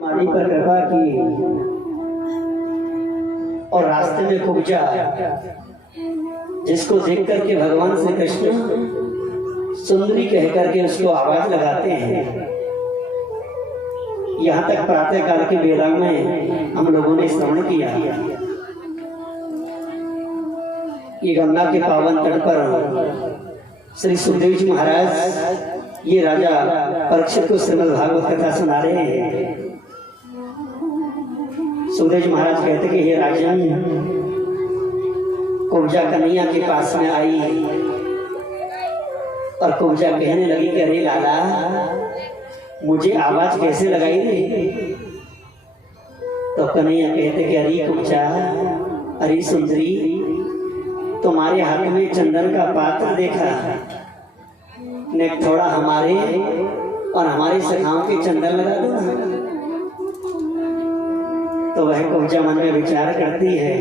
मानी पर कृपा की और रास्ते में कुब्जा, जिसको देख करके भगवान श्री कृष्ण सुंदरी कह करके उसको आवाज लगाते हैं। यहाँ तक प्रातः काल के वेला में हम लोगों ने श्रवण किया। ये गंगा के पावन तट पर श्री सुखदेव जी महाराज ये राजा परीक्षित को श्रीमद् भागवत कथा सुना रहे हैं। सुखदेव जी महाराज कहते कि हे राजन, कुब्जा कन्हैया के पास में आई और कुब्जा कहने लगी कि अरे लाला, मुझे आवाज कैसे लगाई रे? तो कन्हैया कहते कि अरे कुब्जा, अरे सुंदरी, तुम्हारे हाथ में चंदन का पात्र देखा, ने थोड़ा हमारे और हमारी सखाओं के चंदन लगा दो ना। तो वह कुब्जा मन में विचार करती है,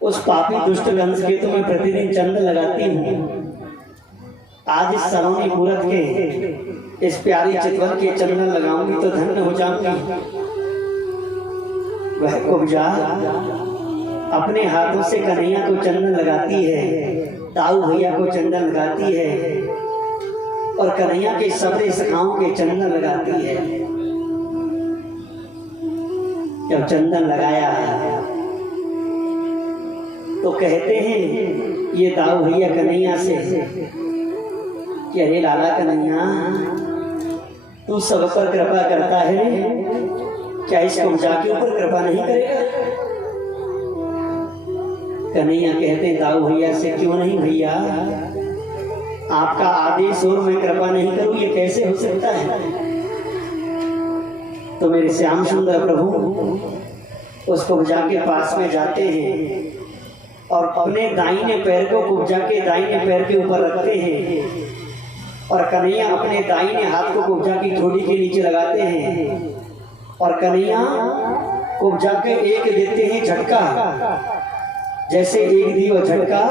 उस पापी दुष्ट वंश के तो मैं प्रतिदिन चंदन लगाती हूँ, आज इस सलोनी मूरत के इस प्यारी चितवन के चंदन लगाऊंगी तो धन्य हो जाऊंगी। वह कुब्जा अपने हाथों से कन्हैया को चंदन लगाती है, ताऊ भैया को चंदन लगाती है और कन्हैया के सबरे सखाओं के चंदन लगाती है। जब चंदन लगाया तो कहते हैं ये ताऊ भैया कन्हैया से कि अरे लाला कन्हैया, तू सब पर कृपा करता है, क्या इस कुब्जा के ऊपर कृपा नहीं करेगा? कन्हैया कहते हैं ताऊ भैया से, क्यों नहीं भैया, आपका आदेश और मैं कृपा नहीं करूं, ये कैसे हो सकता है? तो मेरे श्याम सुंदर प्रभु उस कुब्जा के पास में जाते हैं और अपने दाहिने पैर को कुब्जा के दाहिने पैर के ऊपर रखते हैं और कन्हैया अपने दाहिने हाथ को कुब्जा की ठोड़ी के नीचे लगाते हैं और कन्हैया कुब्जा के एक देते हैं झटका, जैसे एक दी वो झटका,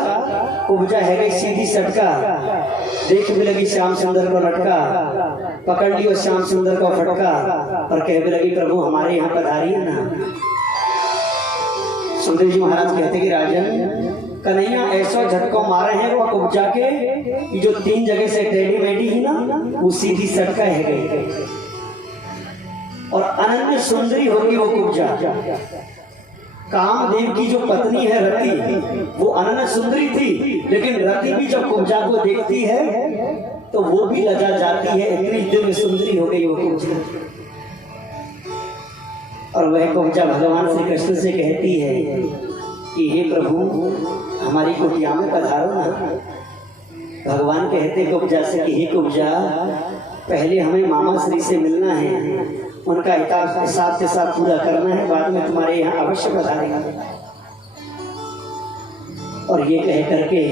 कुब्जा है गई सीधी सटका, देख भी लगी श्याम सुंदर को लटका, पकड़ लियो श्याम सुंदर को फटका और कह भी लगी प्रभु हमारे यहाँ पधारिए ना। सुखदेव जी महाराज कहते कि राजन, कन्हैया ऐसा झटको मारे हैं वो कुब्जा के जो तीन जगह से टेढ़ी मेढ़ी ही ना, वो सीधी सटका है गई और अनन्य सुंदरी होगी वो कुब्जा। कामदेव की जो पत्नी है रति, वो अनन्य सुंदरी थी, लेकिन रति भी जब कुब्जा को देखती है तो वो भी लजा जाती है, इतनी दिव्य सुंदरी हो गई वो कुब्जा। और वह कुब्जा भगवान श्री कृष्ण से कहती है कि हे प्रभु हमारी कुटिया में पधारो ना। भगवान कहते कुब्जा से कि हे कुब्जा, पहले हमें मामा श्री से मिलना है, उनका हिसाब के साथ पूरा करना है, बाद में तुम्हारे यहाँ अवश्य पधारेंगे। और ये कह करके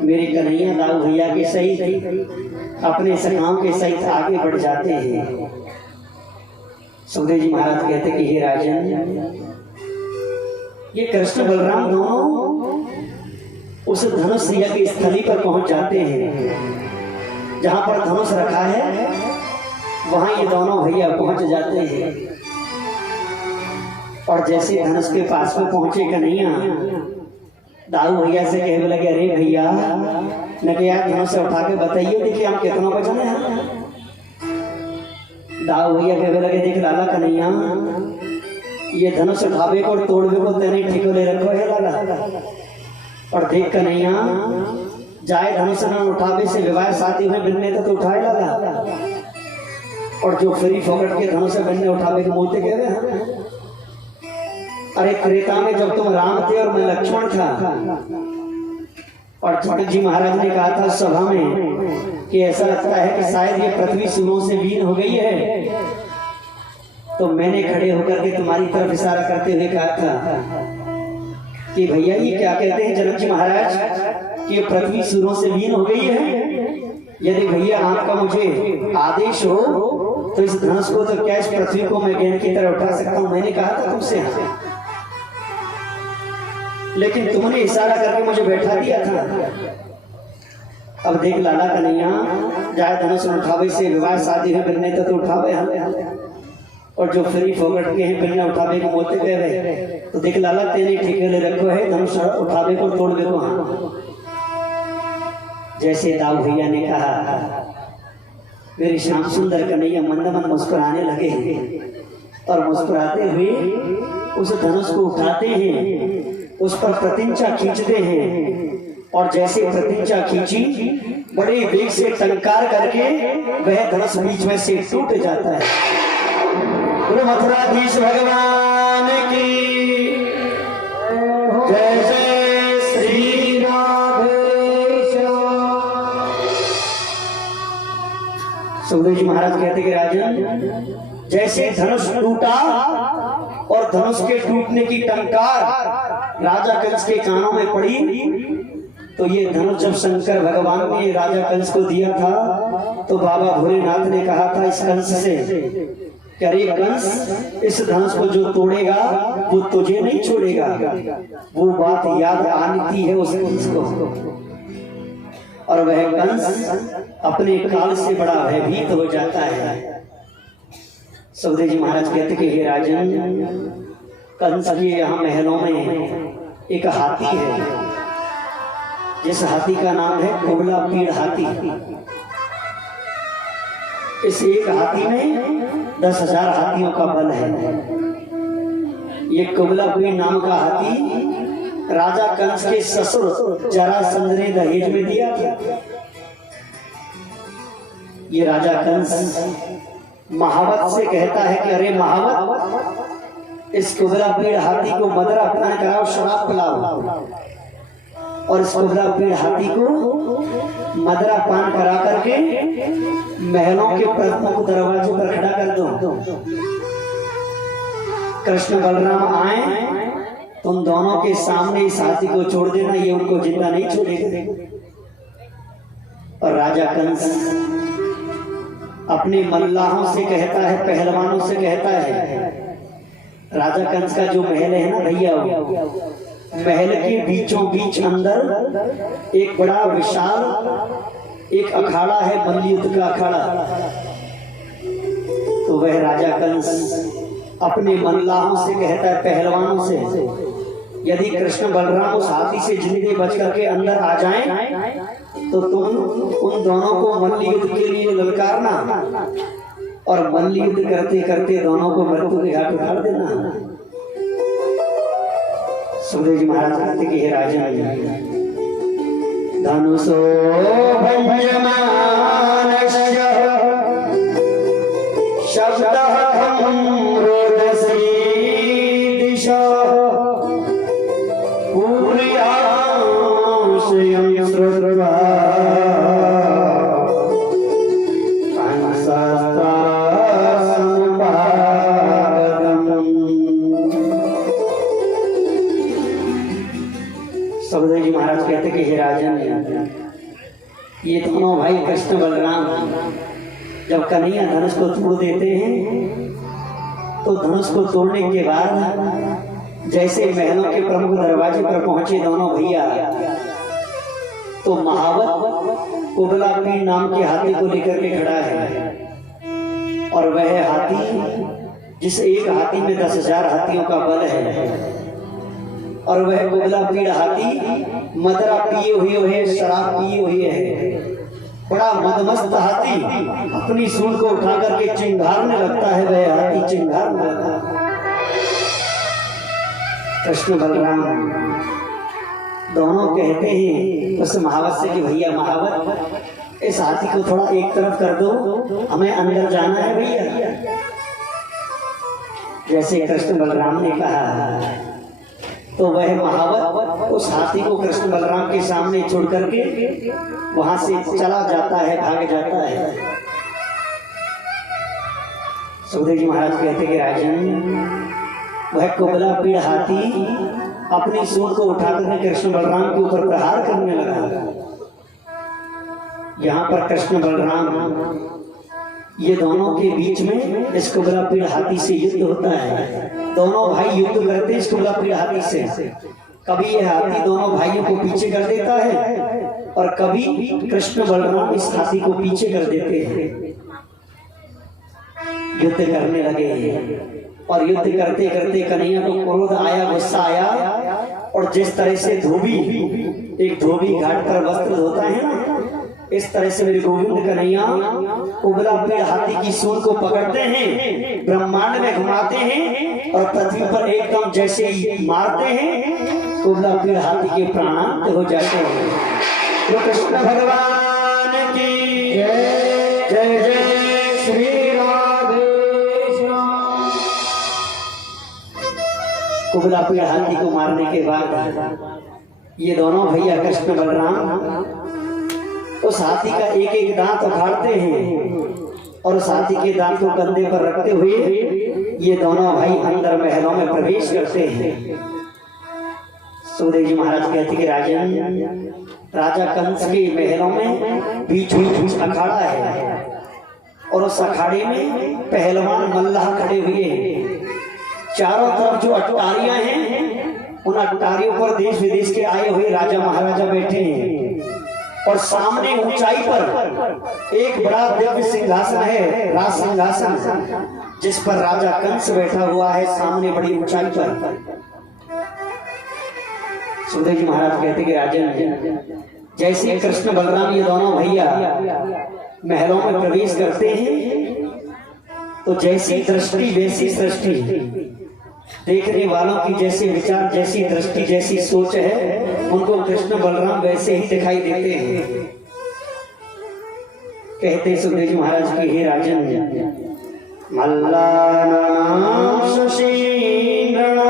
मेरे कन्हैया दाऊ भैया के सहित अपने सखाओं के सहित आगे बढ़ जाते हैं। सुखदेव जी महाराज कहते कि हे राजन, ये कृष्ण बलराम दोनों उस धनुष की स्थली पर पहुंच जाते हैं, जहां पर धनुष रखा है वहां ये दोनों भैया पहुंच जाते हैं। और जैसे धनुष के पास में पहुंचे कन्हैया, दाऊ भैया से कहने लगे अरे भैया, न कि यार धनुष से उठा के बताइए, देखिए हम कितना बचने हैं। दाऊ भैया कहने लगे देख लाला कन्हैया, ये धनुष उठावे को और तोड़वे को तेरे ठिको ले रखो है लाला। और देख कन्हैया, जाए धनुष न उठावे से विवाह शादी में बिनने तो उठाए लाला, और जो फ्री फोकट के धनुष से बिनने उठावे के बोलते कह रहे। अरे त्रेता में जब तुम राम थे और मैं लक्ष्मण था, और जनक जी महाराज ने कहा था सभा में कि ऐसा लगता है कि शायद ये पृथ्वी सूरों से वीन हो गई है, तो मैंने खड़े होकर के तुम्हारी तरफ इशारा करते हुए कहा था कि भैया ये क्या कहते हैं जनक जी महाराज कि ये पृथ्वी सूरों से वीन हो गई है? यदि भैया आपका मुझे आदेश हो तो इस धनुष को तो क्या इस पृथ्वी को मैं गेंद की तरह उठा सकता हूँ। मैंने कहा था तुमसे, लेकिन तुमने इशारा करके मुझे बैठा दिया था। अब देख लाला कन्हैया, जाए धनुष उठावे से विवाह शादी है बिरने तो उठावे हम, और जो फ्री फोकट के हैं बिरने उठावे को मोते कह रहे। तो देख लाला तेरे ठेके ले रखो है धनुष उठावे को तोड़ दे को। हाँ जैसे दाऊ भैया ने कहा, मेरे श्याम सुंदर कन्हैया मंद मंद मुस्कुराने लगे और मुस्कुराते हुए उस धनुष को उठाते हैं, उस पर प्रतिज्ञा खींचते हैं, और जैसे प्रतिज्ञा खींची बड़े वेग से टंकार करके वह धनुष बीच में से टूट जाता है। गुरु मथुराधीश भगवान की जय जय श्री राधेश। सुखदेव जी महाराज कहते कि राजन, जैसे धनुष टूटा और धनुष के टूटने की टंकार राजा कंस के कानों में पड़ी, तो ये धनुष जब शंकर भगवान ने राजा कंस को दिया था तो बाबा भोलेनाथ ने कहा था इस कंस से, अरे कंस, इस धनुष को जो तोड़ेगा वो तुझे नहीं छोड़ेगा। वो बात याद आती है उस कंस को, और वह कंस अपने काल से बड़ा भयभीत हो जाता है। सुखदेव जी महाराज कहते कि हे राजन, कंस के यहाँ महलों में एक हाथी है, जिस हाथी का नाम है कुबला पीड़ हाथी। इस एक हाथी में 10,000 हाथियों का बल है। ये कुबला पीड़ नाम का हाथी राजा कंस के ससुर जरासंध ने दहेज में दिया था। ये राजा कंस महावत से कहता है कि अरे महावत, इस कुबला पीड़ हाथी को मदरा पान कराओ, शराब पिलाओ। और इस कुबला पीड़ हाथी को मदरा पान करा करके महलों के प्रमुख दरवाजे पर खड़ा कर दो। कृष्ण बलराम आए, तुम दोनों के सामने इस हाथी को छोड़ देना, ये उनको जिंदा नहीं छोड़ेगा। और राजा कंस अपने मल्लाहों से कहता है, पहलवानों से कहता है, राजा कंस का जो महल है ना भैया, महल के बीचों बीच अंदर एक बड़ा विशाल एक अखाड़ा है, मल्लयुद्ध का अखाड़ा। तो वह राजा कंस अपने मल्लाहों से कहता है, पहलवानों से, यदि कृष्ण बलराम उस हाथी से जिंदे बच करके अंदर आ जाएं, तो तुम उन दोनों को मल्लयुद्ध के लिए ललकारना, और मल्लयुद्ध करते करते दोनों को मृत्यु के घाट उतार देना। सुखदेव जी महाराज कहते कि हे राजा, धनुषो भंजमानस्य शब्दः रोदसी दिशा पूर्याशयं श्रुत्वा सुखदेव जी महाराज कहते कि हे राजन, ये दोनों भाई कृष्ण बलराम जब कन्हैया धनुष को तोड़ देते हैं, तो धनुष को तोड़ने के बाद जैसे महलों के प्रमुख दरवाजे पर पहुंचे दोनों भैया, तो महावत कुबला पीड़ नाम के हाथी को लेकर के खड़ा है। और वह हाथी, जिस एक हाथी में 10,000 हाथियों का बल है, और वह कुबला पीड़ हाथी मदरा पिए हुए है, शराब पिए हुए है, बड़ा मदमस्त हाथी अपनी सूंड को उठा करके चिंगारने लगता है। वह हाथी चिंगारने लगता है। कृष्ण बलराम दोनों कहते हैं उस महावत से कि भैया महावत, इस हाथी को थोड़ा एक तरफ कर दो, हमें अंदर जाना है भैया। जैसे कृष्ण बलराम ने कहा, तो वह महावत उस हाथी को कृष्ण बलराम के सामने छोड़ करके वहां से चला जाता है, भाग जाता है। सुखदेव जी महाराज कहते कि राजन, वह कुबला पीड़ हाथी अपनी सूंड को उठाकर कृष्ण बलराम के ऊपर प्रहार करने लगा। यहाँ पर कृष्ण बलराम ये दोनों के बीच में इस कुबला पीड़ हाथी से युद्ध होता है। दोनों भाई युद्ध करते हैं इस कुबला पीड़ हाथी से। कभी यह हाथी दोनों भाइयों को पीछे कर देता है और कभी कृष्ण बलराम इस हाथी को पीछे कर देते हैं। युद्ध करने लगे और युद्ध करते करते कन्हैया को क्रोध आया, गुस्सा आया, और जिस तरह से एक धोबी घाट पर वस्त्र धोता है ना, इस तरह से मेरे गोविंद कन्हैया उबला पेड़ हाथी की सूंड को पकड़ते हैं, ब्रह्मांड में घुमाते हैं और पृथ्वी पर एकदम जैसे ही मारते हैं, उबला पेड़ हाथी के प्राणांत हो जाते हैं। तो कृष्ण भगवान की जय जय जय श्री कुबला पेड़ हाथी को मारने के बाद ये दोनों भैया कृष्ण बलराम उस हाथी का एक एक दांत उखाड़ते हैं और उस हाथी के दांत को कंधे पर रखते हुए ये दोनों भाई अंदर महलों में प्रवेश करते हैं। सुखदेव जी महाराज कहते कि राजन, राजा कंस के महलों में बीच बीच अखाड़ा है और उस अखाड़े में पहलवान मल्लाह खड़े हुए हैं। चारों तरफ जो अटारियां हैं, उन अटारियों पर देश विदेश के आए हुए राजा महाराजा बैठे हैं और सामने ऊंचाई पर एक बड़ा दिव्य सिंहासन है, राज सिंहासन, जिस पर राजा कंस बैठा हुआ है सामने बड़ी ऊंचाई पर। सुखदेव जी महाराज कहते कि राजन, जैसे कृष्ण बलराम ये दोनों भैया महलों में प्रवेश करते हैं तो जैसी दृष्टि वैसी सृष्टि, देखने वालों की जैसे विचार, जैसी दृष्टि, जैसी सोच है, उनको कृष्ण बलराम वैसे ही दिखाई देते हैं। कहते सुखदेव जी महाराज की, हे राजन, मल्लानां शशीन्द्रनां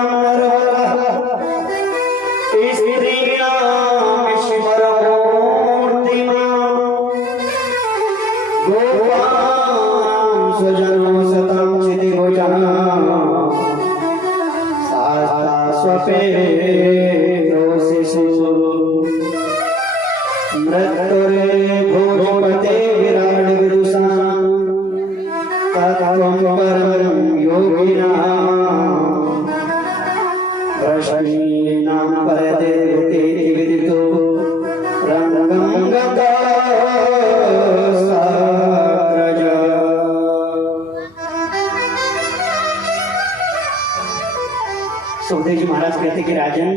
सुखदेव जी महाराज कहते कि राजन,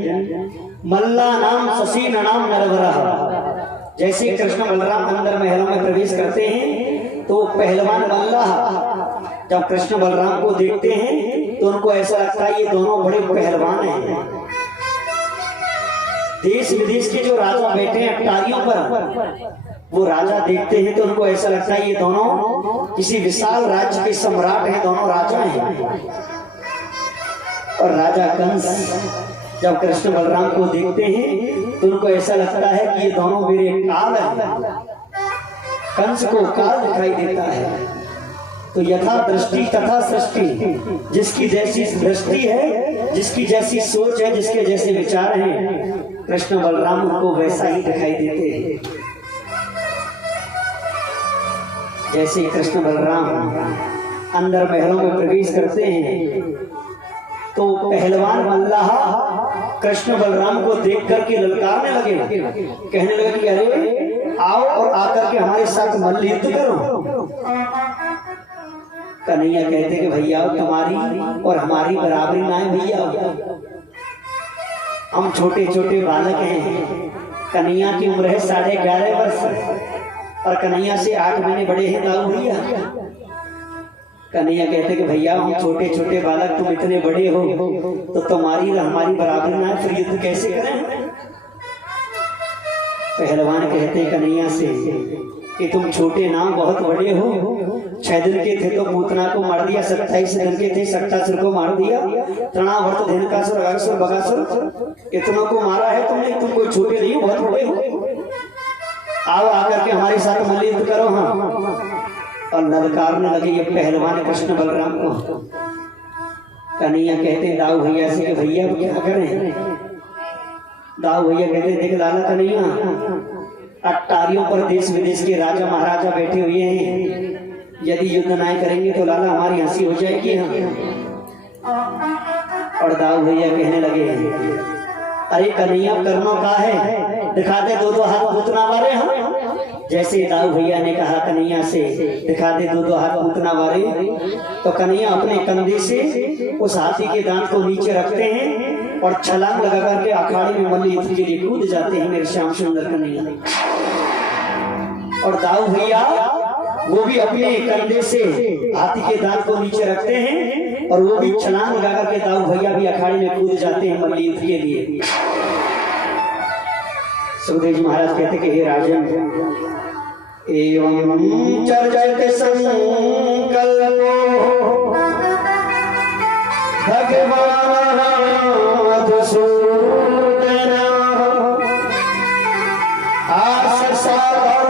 मल्ला नाम शशि नाम नरवरा, जैसे कृष्ण बलराम अंदर महलों में प्रवेश करते हैं तो पहलवान मल्लाह जब कृष्ण बलराम को देखते हैं तो उनको ऐसा लगता है ये दोनों बड़े पहलवान हैं। देश विदेश के जो राजा बैठे हैं अटारियों पर, वो राजा देखते हैं तो उनको ऐसा लगता है ये दोनों किसी विशाल राज्य के सम्राट हैं, दोनों राजा हैं। और राजा कंस जब कृष्ण बलराम को देखते हैं तो उनको ऐसा लगता है कि ये दोनों मेरे काल हैं। कंस को काल दिखाई देता है। तो यथा दृष्टि तथा सृष्टि, जिसकी जैसी दृष्टि है, जिसकी जैसी सोच है, जिसके जैसे विचार हैं, कृष्ण बलराम उनको वैसा ही दिखाई देते हैं। जैसे कृष्ण बलराम अंदर महलों में प्रवेश करते हैं तो पहलवान मल्लाह कृष्ण बलराम को देख करके ललकारने लगे, कहने लगे कि अरे आओ और आकर के हमारे साथ मल्ल युद्ध करो। कन्हैया कहते कि भैया तुम्हारी और हमारी बराबरी ना है भैया, हम छोटे छोटे बालक हैं। कन्हैया की उम्र है 11.5 वर्ष और कन्हैया से 8 महीने बड़े हैं दाऊ भैया। कन्हैया कहते कि भैया हम छोटे छोटे बालक, तुम इतने बड़े हो तो तुम्हारी और हमारी बराबरी ना है, फिर युद्ध कैसे करें। पहलवान कहते कन्हैया से कि तुम छोटे ना बहुत बड़े हो, 6 दिन के थे तो पूतना को मार दिया, 27 दिन के थे सट्टासुर को मार दिया, तृणावर्त धेनुकासुर अगासुर बगासुर इतनों को मारा है तुमने, तुम कोई छोटे नहीं हो, बहुत बड़े हो। आओ आकर के हमारे साथ मल्ल युद्ध करो। हाँ, और ललकारने लगे ये पहलवान कृष्ण बलराम को। कन्हैया कहते दाऊ भैया से कि भैया क्या करें। दाऊ भैया कहते देख लाला कन्हैया, अटारियों पर देश विदेश के राजा महाराजा बैठे हुए हैं, यदि युद्ध नहीं करेंगे तो लाला हमारी हंसी हो जाएगी। हम और दाऊ भैया कहने लगे अरे कन्हैया करनो का है, दिखा दे दो दो हाथ पूतना वाले। हम जैसे दाऊ भैया ने कहा कन्हैया से दिखा दे दो दो हाथ पूतना वाले, तो कन्हैया अपने कंधे से उस हाथी के दांत को नीचे रखते हैं और छलांग लगा करके अखाड़े में मल्ल युद्ध के लिए कूद जाते हैं मेरे श्याम सुंदर कन्हैया। और दाऊ भैया वो भी अपने कंधे से हाथी के दांत को नीचे रखते हैं और वो भी छलांग लगा करके दाऊ भैया भी अखाड़े में कूद जाते हैं मल्ल युद्ध के लिए। सुखदेव जी महाराज कहते कि हे राजन, एवं चर्चित संकल्पो भगवान मधुसूदन आससादत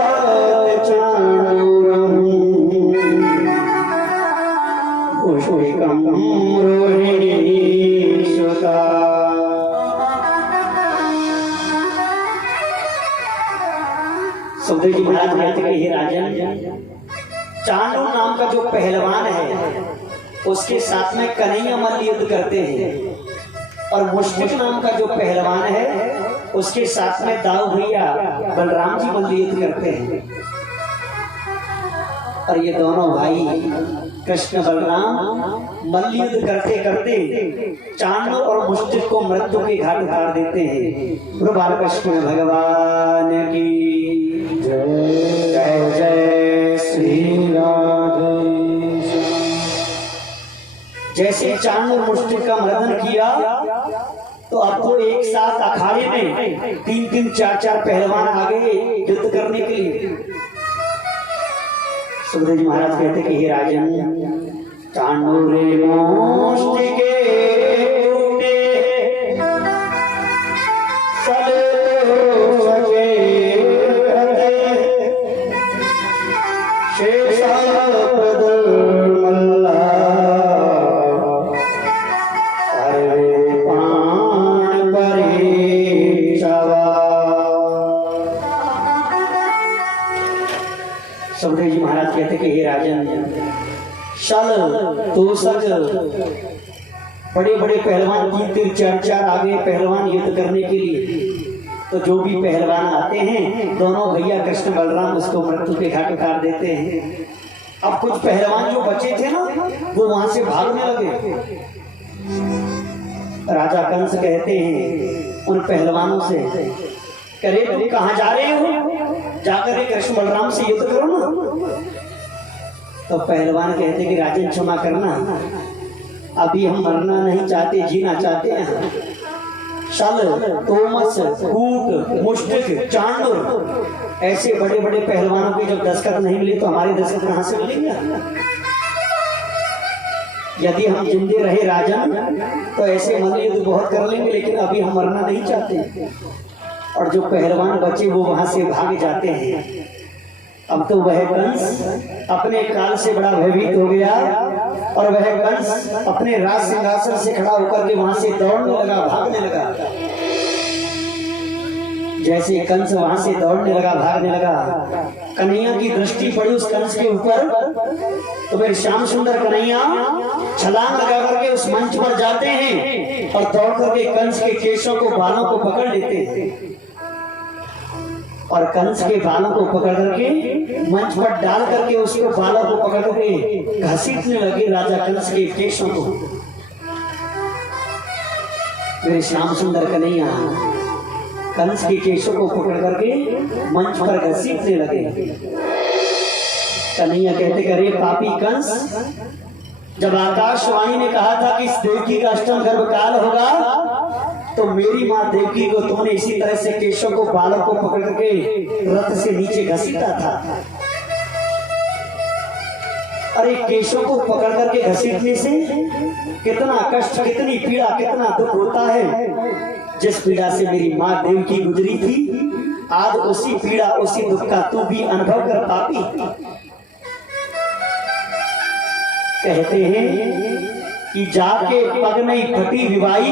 चाणूरम पुष्पिकं रोहिणी सुता। सुखदेव जी महाराज कहते हैं हे राजन, चांडू नाम का जो पहलवान है उसके साथ में कन्हैया मल्ल युद्ध करते हैं, और मुश्तिक नाम का जो पहलवान है उसके साथ में दाऊ भैया बलराम जी मल्ल युद्ध करते हैं। और ये दोनों भाई कृष्ण बलराम मल्ल युद्ध करते करते चांडू और मुश्तिक को मृत्यु के घाट उतार देते हैं। गुरु बालकृष्ण भगवान की जय जय श्री राधे। जैसे चांडू और मुश्तिक का मर्दन किया तो अब तो एक साथ अखाड़े में तीन तीन चार चार पहलवान आ गए युद्ध करने के लिए। सुखदेव जी महाराज कहते कि हे राजन, चांडू रे मुश्तिक टूटे सले सके सुखदेव जी महाराज कहते कि हे राजन, शल तोषक बड़े बड़े पहलवान तीन तीन चार चार आगे पहलवान युद्ध करने के लिए, तो जो भी पहलवान आते हैं दोनों भैया कृष्ण बलराम उसको मृत्यु के घाट उतार देते हैं। अब कुछ पहलवान जो बचे थे ना वो वहां से भागने लगे। राजा कंस कहते हैं उन पहलवानों से, करे तुम कहाँ जा रहे हो, जाकर कृष्ण बलराम से युद्ध करो ना। तो पहलवान कहते कि राजन क्षमा करना, अभी हम मरना नहीं चाहते, जीना चाहते हैं। शल तोमस कूट मुश्तिक चांडू ऐसे बड़े बड़े पहलवानों के जब दस्तखत नहीं मिले तो हमारे दस्तखत कहां से मिलेंगे। यदि हम जिंदे रहे राजन तो ऐसे मल्ल युद्ध बहुत कर लेंगे, लेकिन अभी हम मरना नहीं चाहते। और जो पहलवान बचे वो वहां से भाग जाते हैं। अब तो वह कंस अपने काल से बड़ा भयभीत हो गया और वह कंस अपने राज सिंहासन से खड़ा होकर के वहां से दौड़ने लगा, भागने लगा। जैसे कंस वहां से दौड़ने लगा, भागने लगा, कन्हैया की दृष्टि पड़ी उस कंस के ऊपर, तो मेरे श्याम सुंदर कन्हैया छलांग लगा करके उस मंच पर जाते हैं और दौड़ करके कंस के केशों को, बालों को पकड़ लेते हैं और कंस के बालों को पकड़ करके मंच पर डाल करके उसको बालों को पकड़ करके घसीटने लगे राजा कंस के केशों को। मेरे श्याम सुंदर कन्हैया कंस के केशों को पकड़ करके मंच पर घसीटने लगे। कन्हैया कहते करे पापी कंस, जब आकाशवाणी ने कहा था कि इस देवकी का अष्टम गर्भकाल होगा तो मेरी माँ देवकी को तुमने इसी तरह से केशों को, बालों को पकड़ के रथ से नीचे घसीटा था। अरे केशों को पकड़ करके घसीटने से कितना कष्ट, कितनी पीड़ा, कितना दुख होता है। जिस पीड़ा से मेरी माँ देवकी गुजरी थी, आज उसी पीड़ा, उसी दुख का तू भी अनुभव कर पापी। कहते हैं कि जाके पग नहीं फटी विवाई,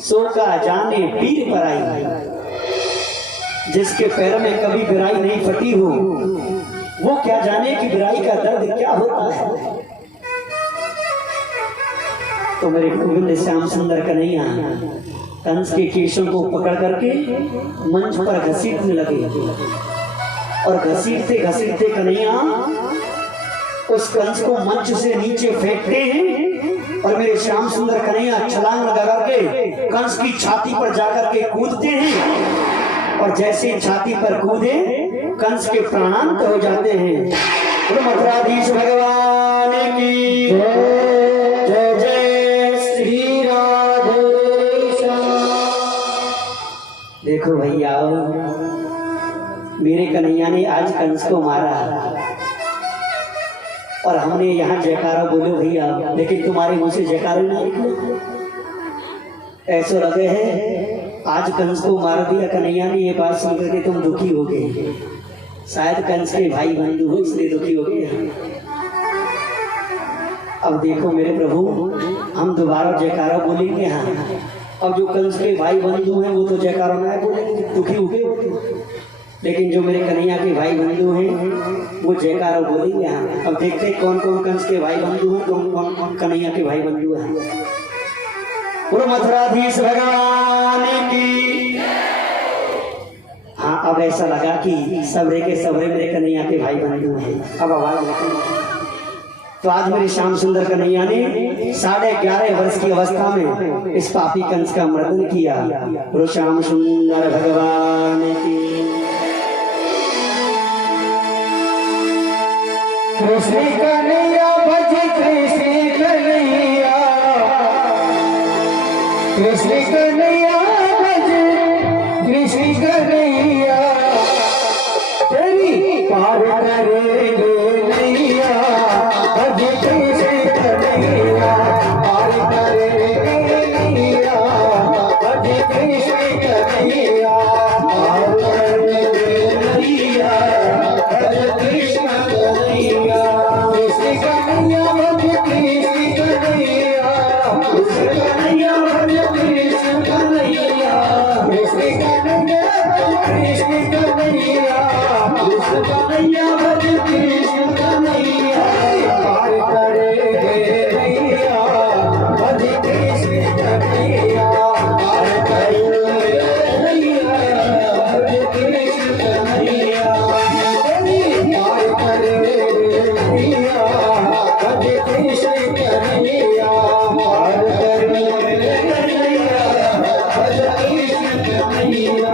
सो का जाने पीर पराई। जिसके पैर में कभी बिराई नहीं फटी हो वो क्या जाने कि बिराई का दर्द क्या होता है। तो मेरे गोविंद श्याम सुंदर कन्हैया कंस के केशों को पकड़ करके मंच पर घसीटने लगे और घसीटते घसीटते कन्हैया उस कंस को मंच से नीचे फेंकते हैं और मेरे श्याम सुंदर कन्हैया छलांग लगा करके कंस की छाती पर जाकर के कूदते हैं और जैसे छाती पर कूदे कंस के प्राणांत हो जाते हैं। तो मथुराधीश भगवान की जय जय जय श्री राधेश्याम। देखो भैया, मेरे कन्हैया ने आज कंस को मारा और हमने यहाँ जयकारा बोले भैया, लेकिन तुम्हारे मुंह से जयकारा नहीं निकले। ऐसा लगे है आज कंस को मार दिया कन्हैया ने, ये बात सुन करके तुम दुखी हो गए। शायद कंस के भाई बंधु हो इसलिए दुखी हो गए। अब देखो मेरे प्रभु, हम दोबारा जयकारा बोलेंगे। हाँ, अब जो कंस के भाई बंधु हैं वो तो जयकारा नहीं बोलेंगे, दुखी हो गए। लेकिन जो मेरे कन्हैया के भाई बंधु हैं वो जयकारा बोलेंगे। हाँ, अब देखते हैं कौन कौन कंस के भाई बंधु हैं, कौन कौन कन्हैया के भाई बंधु हैं। बोलो मथुराधीश भगवान की। हाँ, अब ऐसा लगा कि सबरे के सबरे मेरे कन्हैया के भाई बंधु हैं। अब आवाज निकली। तो आज मेरे श्याम सुंदर कन्हैया ने 11.5 वर्ष की अवस्था में इस पापी कंस का मर्दन किया। बोलो श्याम सुंदर भगवान की। कृष्ण कन्हैया भज कृष्ण कन्हैया, कृष्ण कन्हैया भज कृष्ण कन्हैया, तेरी पार करेंगे नैया। भज कृष्ण कन्हैया, पार करेंगे नैया। भज कृष्ण कन्हैया, पार करेंगे नैया। भज कृष्ण कन्हैया, कृष्ण कन्हैया भज कृष्ण कन्हैया, कृष्ण कन्हैया भज कृष्ण कन्हैया, कृष्ण कन्हैया भज कृष्ण कन्हैया, कृष्ण कन्हैया भज कृष्ण कन्हैया। पार करेंगे नैया, भज कृष्ण कन्हैया, पार करेंगे नैया। भज कृष्ण कन्हैया, पार करेंगे नैया। भज कृष्ण कन्हैया, पार करेंगे नैया। भज कृष्ण कन्हैया।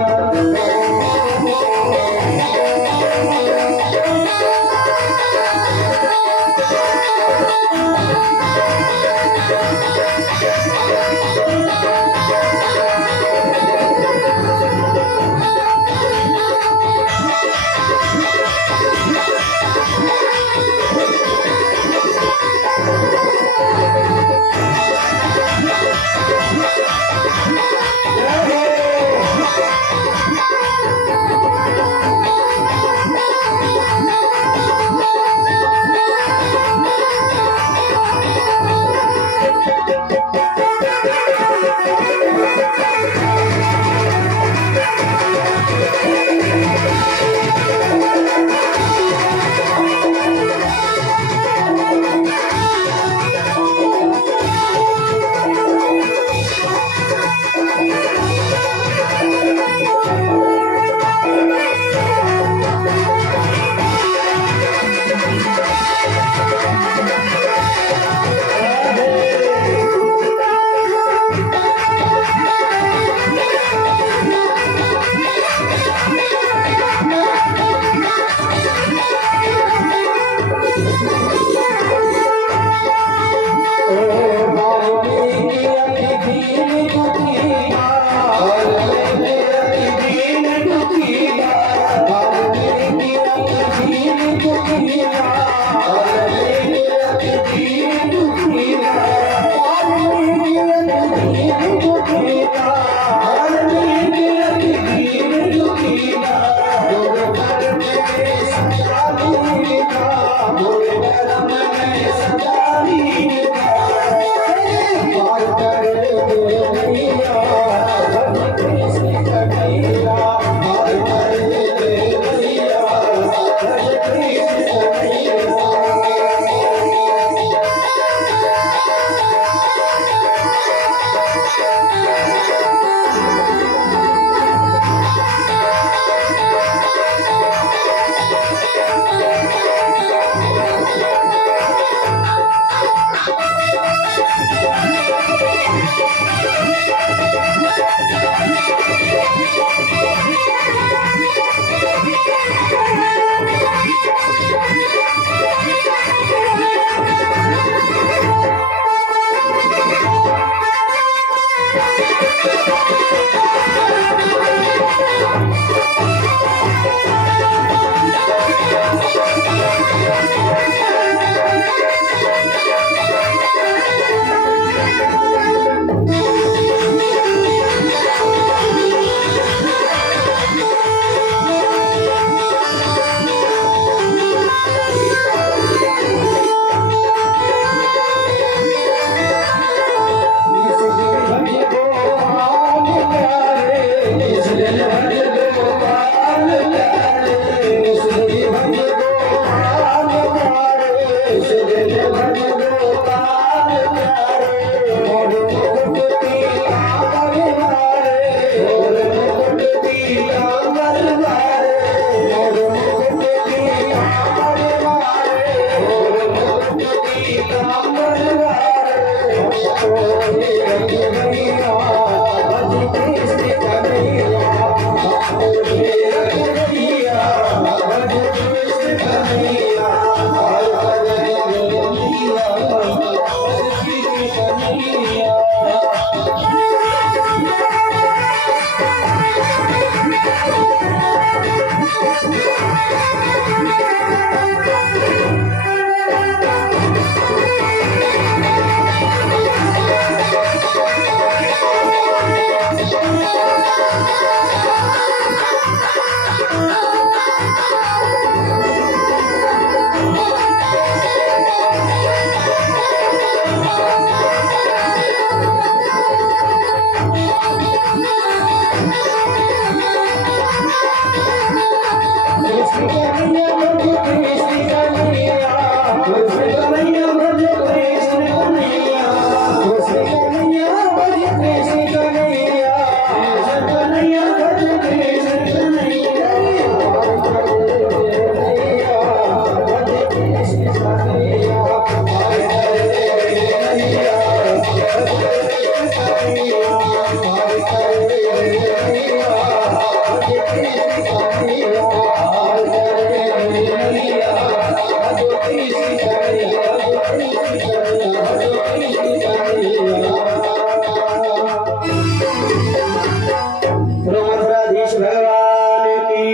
मथुराधीश भगवान की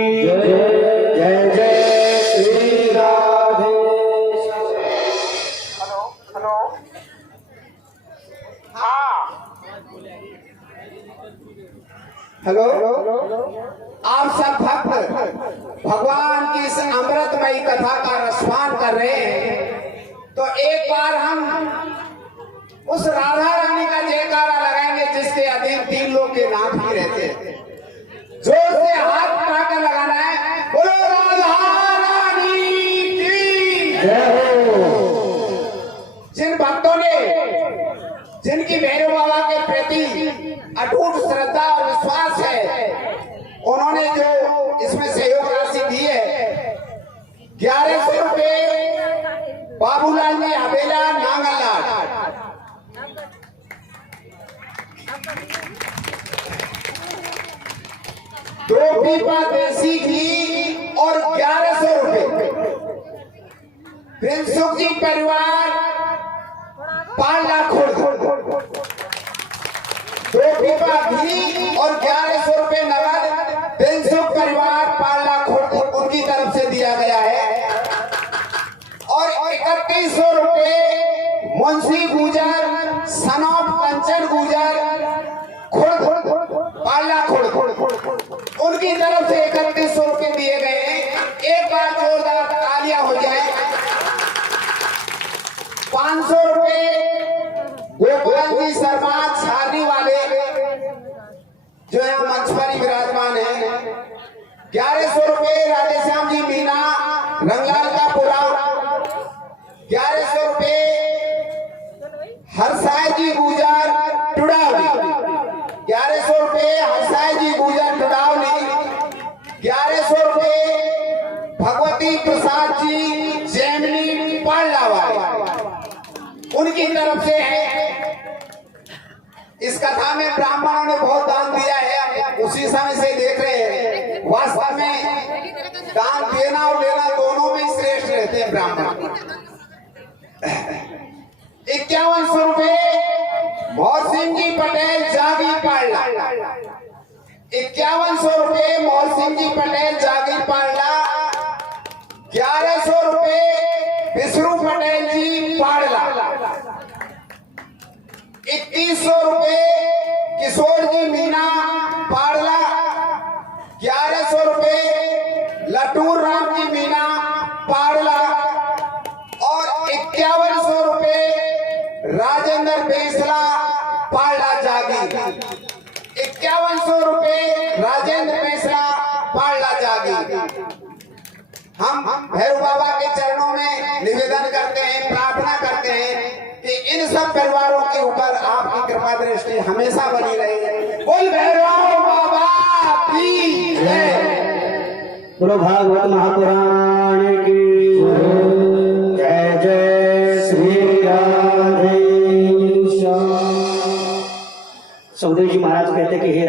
जय जय श्री राधे। हेलो हेलो हाँ हेलो, आप सब भक्त भगवान की इस अमृतमयी कथा का रसपान कर रहे हैं, तो एक बार हम उस राधा रानी का जयकारा लगाएंगे जिसके अधीन 3 लोग के नाम ही रहते हैं। जोर से हाथ उठाकर लगाना है, बोलो राधा रानी की जय हो। जिन भक्तों ने, जिनकी भैरव बाबा के प्रति अटूट श्रद्धा और विश्वास है, उन्होंने जो इसमें सहयोग राशि दी है 1100 रुपए बाबूलाल जी हवेला नांगललाल, दो पीपा देसी घी और 1100 रुपए प्रिंसुख जी परिवार पाला खुर्द, 2 पीपा घी और 1100 रुपए नगद प्रिंसुख परिवार पाला खुर्द उनकी तरफ से दिया गया है। और 3100 रुपए मुंशी गुजर सनौप कंचन गुजर खुर्द पाला खुर्द उनकी तरफ से 3100 रुपए दिए गए हैं। एक बार जोरदार तालियां हो जाए। 500 रुपए गोपाल जी शर्मा छारनी वाले जो यहाँ मंच पर ही विराजमान है। 1100 रुपए राधेश्याम जी मीना रंगलाल का पुरा, 1100 रुपए हरसाय जी गुजर टुडावली, 1100 रुपए हरसाय जी गुजर टुडावली, 1100 रुपए भगवती प्रसाद जी जैमिनी पांडावाली उनकी तरफ से है। इस कथा में ब्राह्मणों ने बहुत दान दिया है, हम उसी समय से देख रहे हैं। वास्तव में दान देना और लेना दोनों में श्रेष्ठ रहते हैं ब्राह्मण। 5100 रुपए मोहर सिंह जी पटेल जागीर पाड़ला, 5100 रुपए मोहर सिंह जी पटेल जागीर पाड़ला, 1100 रुपए विष्णु पटेल जी पाड़ला, 2100 रुपए किशोर जी मीना पाड़ला, 1100 रुपए लटूर राम जी मीना पाड़ला और 5100 रुपए राजेंद्र बेसला पाड़ला जागीर, 5100 रुपए राजेंद्र बेसला पाड़ला जागीर। हम भैरव बाबा के चरणों में निवेदन करते हैं, प्रार्थना करते हैं कि इन सब परिवारों के ऊपर आपकी कृपा दृष्टि हमेशा बनी रहे। बोल भैरव बाबा की जय। बोलो भागवत महापुराण की जय जय श्री राम।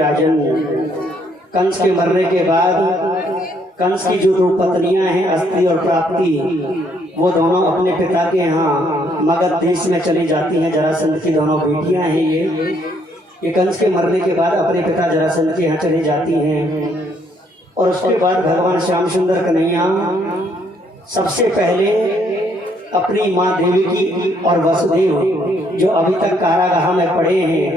राजन, कंस के मरने के बाद कंस की जो 2 पत्नियां हैं अस्ति और प्राप्ति, वो दोनों अपने पिता के यहाँ मगध देश में चली जाती हैं। जरासंध की दोनों बेटियां हैं ये कंस के मरने के बाद अपने पिता जरासंध के यहाँ चली जाती हैं। और उसके बाद भगवान श्याम सुंदर कन्हैया सबसे पहले अपनी माँ देवकी और वसुदेव जो अभी तक कारागाह में पड़े हैं,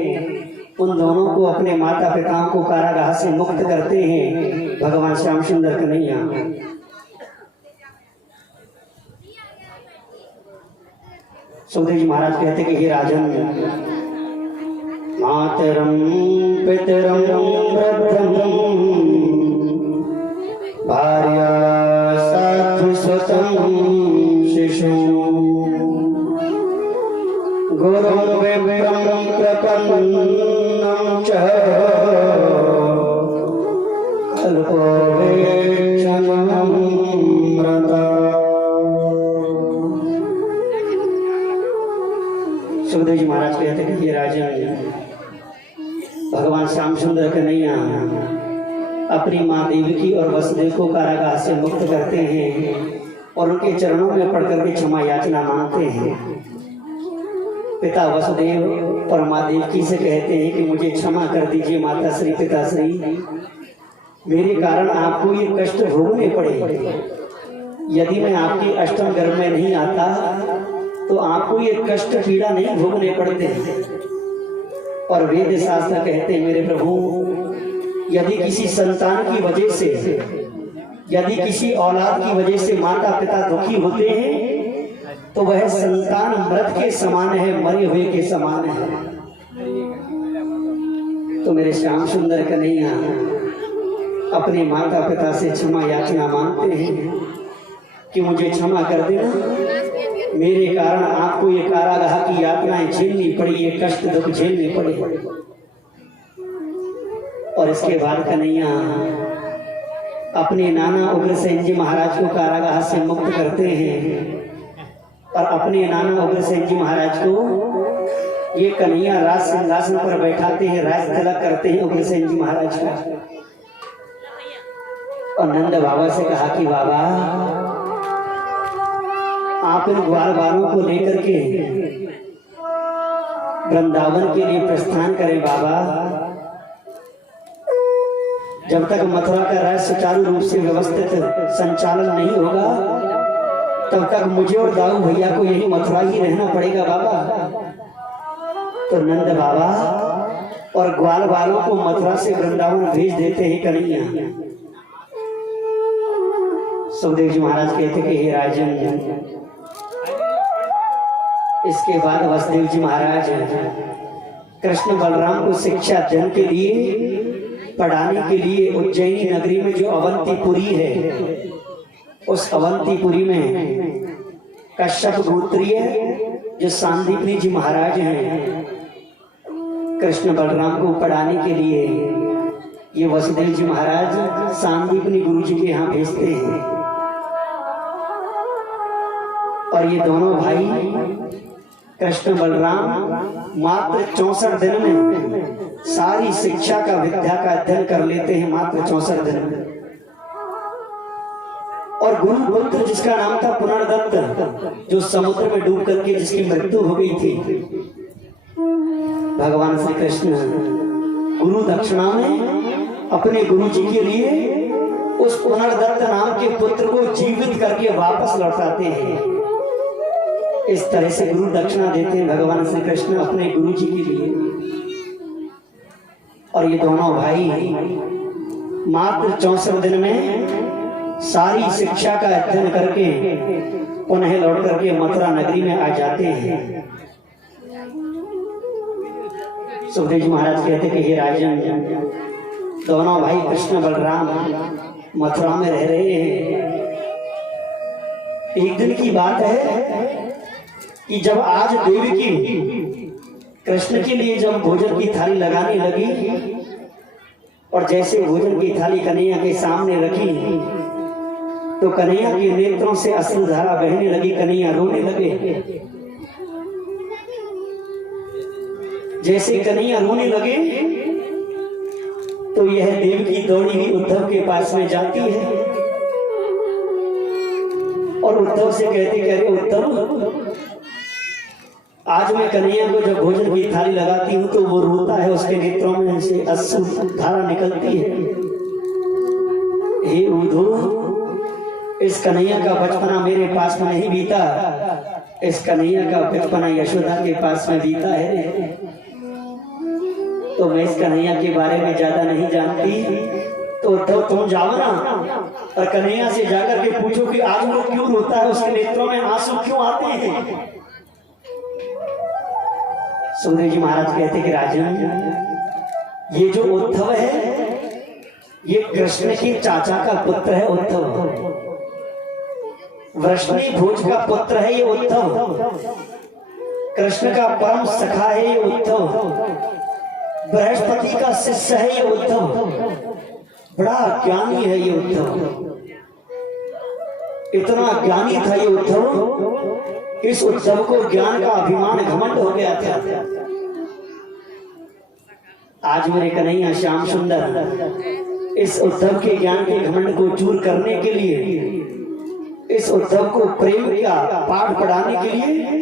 उन दोनों को अपने माता पिताओं को कारागाह से मुक्त करते हैं भगवान श्याम सुंदर कन्हैया। सुखदेव जी महाराज कहते कि हे राजन, मातरम पितरम वृद्धम भार्या साधुस्वतं शिशु गुरुं विप्रं प्रपन्नं च कल्पोवेक्षणमृता। सुखदेव जी महाराज कहते हैं कि राजन, भगवान श्याम सुंदर कन्हैया अपनी माँ देवकी और वसुदेव को कारागाह से मुक्त करते हैं और उनके चरणों में पड़कर के क्षमा याचना मांगते हैं। पिता वसुदेव और माँ देवकी से कहते हैं कि मुझे क्षमा कर दीजिए माता श्री, पिता श्री, मेरे कारण आपको ये कष्ट भोगने पड़े। यदि मैं आपके अष्टम गर्भ में नहीं आता तो आपको ये कष्ट पीड़ा नहीं भोगने पड़ते। और वेद शास्त्र कहते हैं मेरे प्रभु, यदि किसी संतान की वजह से, यदि किसी औलाद की वजह से माता पिता दुखी होते हैं तो वह संतान मृत के समान है, मरे हुए के समान है। तो मेरे श्याम सुंदर कन्हैया अपने माता पिता से क्षमा याचना मांगते हैं कि मुझे क्षमा कर देना, मेरे कारण आपको ये कारागाह की यातनाएं झेलनी पड़ी, ये कष्ट दुख झेलने पड़े। और इसके बाद कन्हैया अपने नाना उग्रसेन जी महाराज को कारागाह से मुक्त करते हैं और अपने नाना उग्रसेन जी महाराज को ये कन्हैया राज सिंहासन पर बैठाते हैं, राज तिलक करते हैं उग्रसेन जी महाराज का। और नंद बाबा से कहा कि बाबा, आप इन ग्वाल बालों को लेकर के वृंदावन के लिए प्रस्थान करें बाबा। जब तक मथुरा का राज सुचारू रूप से व्यवस्थित संचालन नहीं होगा तब तक मुझे और दाऊ भैया को यही मथुरा ही रहना पड़ेगा बाबा। तो नंद बाबा और ग्वाल बालों को मथुरा से वृंदावन भेज देते हैं कन्हैया। सुखदेव जी महाराज कहते कि हे राजन, इसके बाद वसुदेव जी महाराज कृष्ण बलराम को शिक्षा अध्ययन के लिए, पढ़ाने के लिए उज्जैनी नगरी में जो अवंतीपुरी है, उस अवंतीपुरी में कश्यप गोत्रीय जो सांदीपनी जी महाराज हैं, कृष्ण बलराम को पढ़ाने के लिए ये वसुदेव जी महाराज सांदीपनी गुरु जी के यहाँ भेजते हैं। और ये दोनों भाई कृष्ण बलराम मात्र 64 दिन में सारी शिक्षा का, विद्या का अध्ययन कर लेते हैं, मात्र 64 दिन में। और गुरु पुत्र जिसका नाम था पुनर्दत्त, जो समुद्र में डूब करके जिसकी मृत्यु हो गई थी, भगवान श्री कृष्ण गुरु दक्षिणा में अपने गुरु जी के लिए उस पुनर्दत्त नाम के पुत्र को जीवित करके वापस लौटाते हैं। इस तरह से गुरु दक्षिणा देते हैं भगवान श्री कृष्ण अपने गुरु जी के लिए। और ये दोनों भाई मात्र 64 दिन में सारी शिक्षा का अध्ययन करके पुनः लौट करके मथुरा नगरी में आ जाते हैं। सुखदेव जी महाराज कहते कि हे राजन, दोनों भाई कृष्ण बलराम मथुरा में रह रहे हैं। एक दिन की बात है कि जब आज देवकी कृष्ण के लिए जब भोजन की थाली लगाने लगी और जैसे भोजन की थाली कन्हैया के सामने रखी तो कन्हैया के नेत्रों से अश्रुधारा बहने लगी, कन्हैया रोने लगे। जैसे कन्हैया रोने लगे तो यह देवकी दौड़ी हुई उद्धव के पास में जाती है और उद्धव से कहती, कह रहे उद्धव, आज मैं कन्हैया को जब भोजन की थाली लगाती हूँ तो वो रोता है, उसके नेत्रों में से अश्रु धारा निकलती है। हे उद्धव, इस कन्हैया का बचपना मेरे पास में नहीं बीता, इस कन्हैया का बचपना यशोदा के पास में बीता है। तो मैं इस कन्हैया के बारे में ज्यादा नहीं जानती, तो उद्धव तुम जाओ ना और कन्हैया से जाकर के पूछो कि आज वो क्यों रोता है, उसके नेत्रों में आंसू क्यों आते हैं। सुखदेव जी महाराज कहते कि राजन, ये जो उद्धव है ये कृष्ण के चाचा का पुत्र है। उद्धव वृष्णि भोज का पुत्र है ये उद्धव, कृष्ण का परम सखा है ये उद्धव, बृहस्पति का शिष्य है ये उद्धव, बड़ा ज्ञानी है ये उद्धव, इतना ज्ञानी था ये उद्धव, इस उद्धव को ज्ञान का अभिमान घमंड हो गया था। आज मेरे कन्हैया श्याम सुंदर इस उद्धव के ज्ञान के घमंड को दूर करने के लिए, इस उद्धव को प्रेम का पाठ पढ़ाने के लिए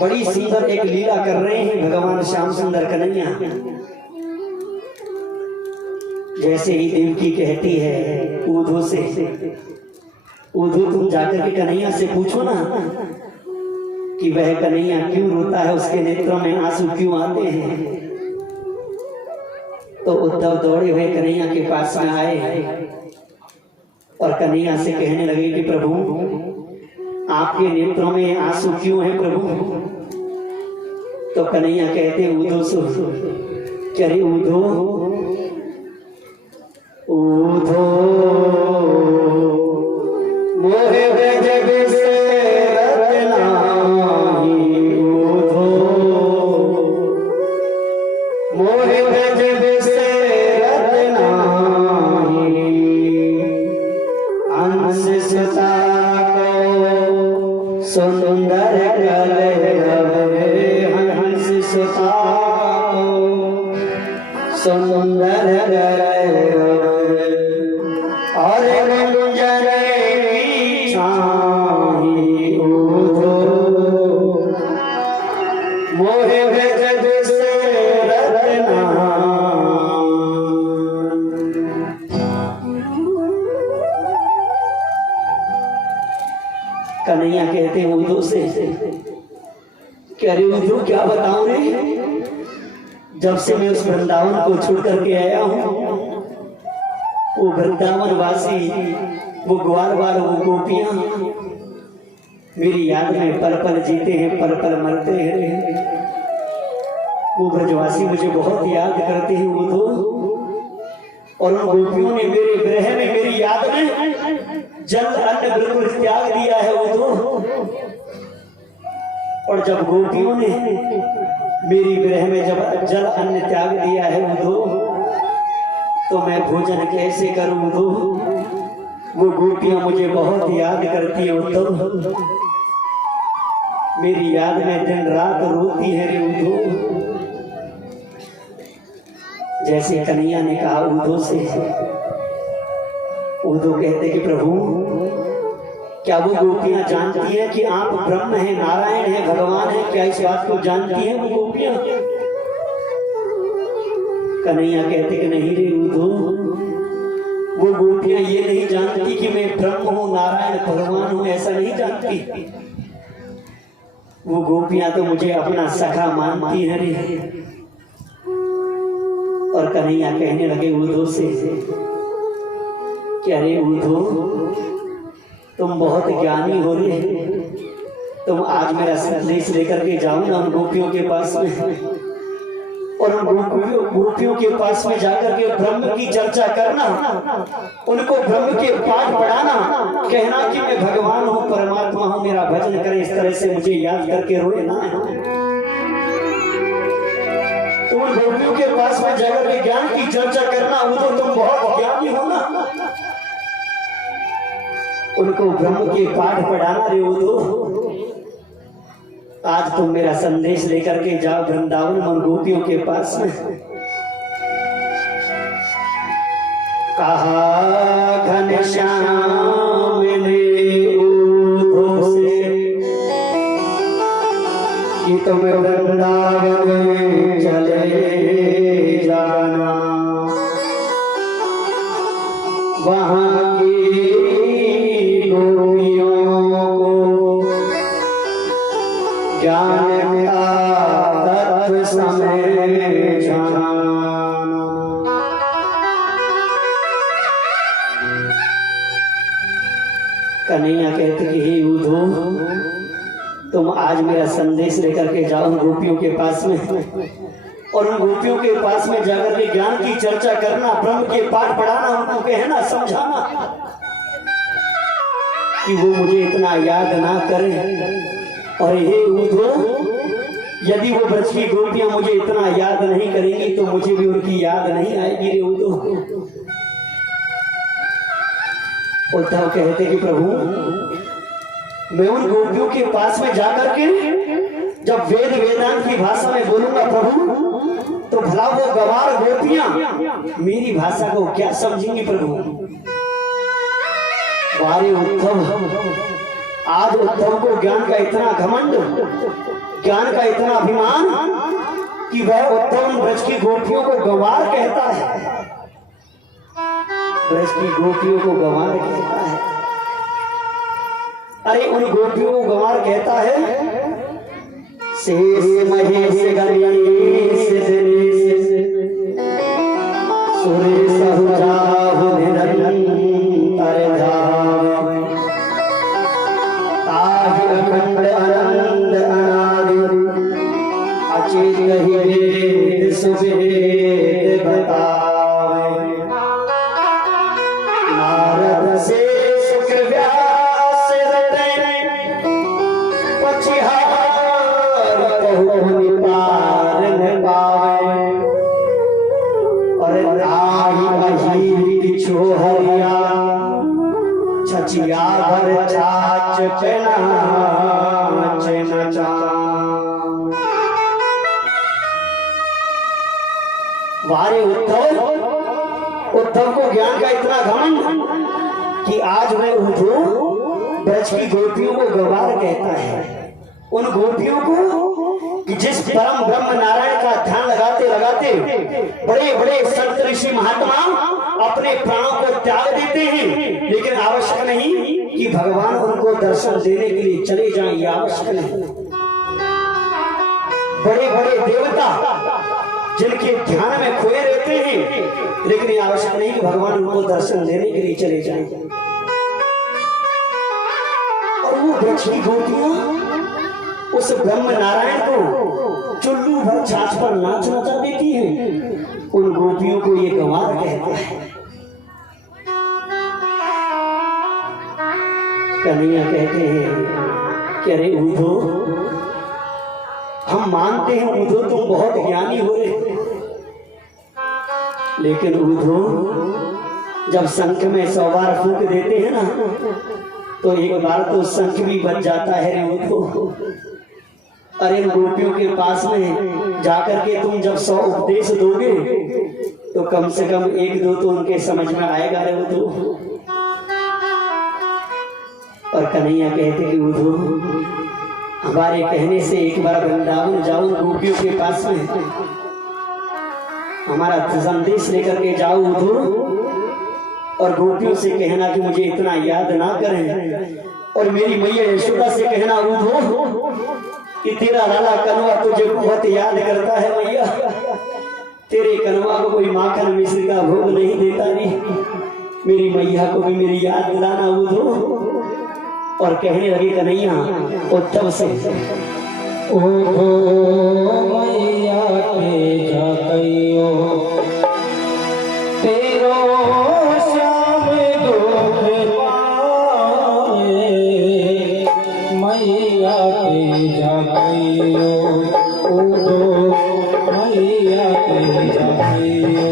बड़ी सुंदर एक लीला कर रहे हैं भगवान श्याम सुंदर कन्हैया। जैसे ही देवकी कहती है उद्धव से, उद्धव तुम जाकर के कन्हैया से पूछो ना कि वह कन्हैया क्यों रोता है, उसके नेत्रों में आंसू क्यों आते हैं। तो उद्धव दौड़े हुए कन्हैया के पास में आए और कन्हैया से कहने लगे कि प्रभु, आपके नेत्रों में आंसू क्यों हैं प्रभु। तो कन्हैया कहते उद्धव से, चले उद्धव, उद्धव मोहे जग से कन्हैया कहते हैं उद्धव से, कह रहे उद्धव क्या बताऊं रे, जब से मैं उस वृंदावन को छोड़ करके आया हूं, वो वृंदावन वासी, वो ग्वाल वाले, वो गोपियां मेरी याद में पल पल जीते हैं, पल पल मरते हैं। वो ब्रजवासी मुझे बहुत याद करते हैं उद्धव, और उन गोपियों ने मेरे विरह में, मेरी याद में जल अन्न बिल्कुल त्याग दिया है उद्धव। और जब गोपियों ने मेरी विरह में जब जल अन्न त्याग दिया है उद्धव, तो मैं भोजन कैसे करूं उद्धव। वो गोपियां मुझे बहुत याद करती है उद्धव, मेरी याद में दिन रात रोती है रे उद्धव। जैसे कन्हैया ने कहा उद्धव से, उद्धव कहते कि प्रभु, क्या वो गोपियां जानती है कि आप ब्रह्म हैं, नारायण हैं, भगवान हैं, क्या इस बात को जानती है वो गोपियां। कन्हैया कहते कि नहीं रे उद्धव, वो गोपियां ये नहीं जानती कि मैं ब्रह्म हूं, नारायण भगवान हूं, ऐसा नहीं जानती। वो गोपियां तो मुझे अपना सखा मानती है रे। और कन्हैया कहने लगे उद्धव से, क्या रे उद्धव, तुम बहुत ज्ञानी हो रे, तुम आज मेरा संदेश लेकर के जाओ ना उन गोपियों के पास में, और उन गोपियों के पास में जाकर के ब्रह्म की चर्चा करना, उनको ब्रह्म के पाठ पढ़ाना, कहना कि मैं भगवान हूँ, परमात्मा हूँ, मेरा भजन करे, इस तरह से मुझे याद करके रोए ना। तो उन गोपियों के पास में जाकर के ज्ञान की चर्चा करना, वो तो तुम बहुत ज्ञानी हो ना, उनको ब्रह्म के पाठ पढ़ाना रे उद्धव। आज तुम मेरा संदेश लेकर के जाओ वृंदावन और गोपियों के पास में। कहा घनश्याम ने ऊधो से कि तुम वृंदावन में चले जाना, वहाँ की गोपियों को ज्ञान का तत्व समझाना। कन्हैया कहते कि हे ऊधो, तुम आज मेरा संदेश लेकर के जाओ उन गोपियों के पास में, और उन गोपियों के पास में जाकर के ज्ञान की चर्चा करना, ब्रह्म के पाठ पढ़ाना, उनको कहना, समझाना कि वो मुझे इतना याद ना करें। और हे ऊधो, यदि वो ब्रज की गोपियां मुझे इतना याद नहीं करेंगी तो मुझे भी उनकी याद नहीं आएगी रे ऊधो। उद्धव कहते कि प्रभु, मैं उन गोपियों के पास में जाकर के जब वेद वेदांत की भाषा में बोलूंगा प्रभु, तो भला वो गवार गोपियां मेरी भाषा को क्या समझेंगी प्रभु। वारे उद्धव, आज उद्धव को ज्ञान का इतना घमंड, ज्ञान का इतना अभिमान कि वह उद्धव ब्रज की गोपियों को गवार कहता है, ब्रज की गोपियों को गवार कहता है। अरे उन गोपियों को गवार कहता है, शेष महेश गणेश दिनेश सुरेश जाहु निरंतर धाम, ताहि अखंड आनंद अनादि अचित ही वेद सुवेद बतावे। नारद से सुख व्यास पछिहार कहु निपार न पावे, और आहि अहि किछु हरिया छछिया भर छाछ नाच नचा। वारे उद्धव, उद्धव को ज्ञान का इतना घमंड कि आज वह ऊधो ब्रज की गोपियों को गवार कहता है। उन गोपियों को कि जिस परम ब्रह्म नारायण का ध्यान लगाते लगाते बड़े बड़े संत ऋषि महात्मा अपने प्राणों को त्याग देते हैं, लेकिन आवश्यक नहीं कि भगवान उनको दर्शन देने के लिए चले जाएं, ये आवश्यक नहीं। बड़े बड़े देवता जिनके ध्यान में खोए रहते हैं, लेकिन ये आवश्यक नहीं कि भगवान उनको दर्शन देने के लिए चले जाएं। और वो ब्रज की गोपियां उस ब्रह्म नारायण को चुल्लू भर छाछ पर नाच नचा देती हैं, उन गोपियों को ये गंवार कहते हैं। कन्हैया कहते हैं कि अरे ऊधो, हम मानते हैं ऊधो तुम बहुत ज्ञानी हो रहे, लेकिन ऊधो जब शंख में 100 बार फूंक देते हैं ना, तो एक बार तो शंख भी बच जाता है रे ऊधो। अरे गोपियों के पास में जाकर के तुम जब 100 उपदेश दोगे तो कम से कम 1-2 तो उनके समझ में आएगा रे ऊधो। और कन्हैया कहते कि ऊधो, हमारे कहने से एक बार वृंदावन जाओ, गोपियों के पास में हमारा संदेश लेकर के जाओ ऊधो, और गोपियों से कहना कि मुझे इतना याद ना करें, और मेरी मैया यशोदा से कहना ऊधो कि तेरा लाला कनवा तुझे बहुत याद करता है मैया, तेरे कनवा को कोई माखन मिश्र का भोग नहीं देता रे, मेरी मैया को भी मेरी याद दिलाना ऊधो। और कहने लगे कन्हैया उद्धव से, ऊधो मैया के जाकइयो तेरो श्याम दुख पाए, मैया के जाकइयो ऊधो मैया के जाकइयो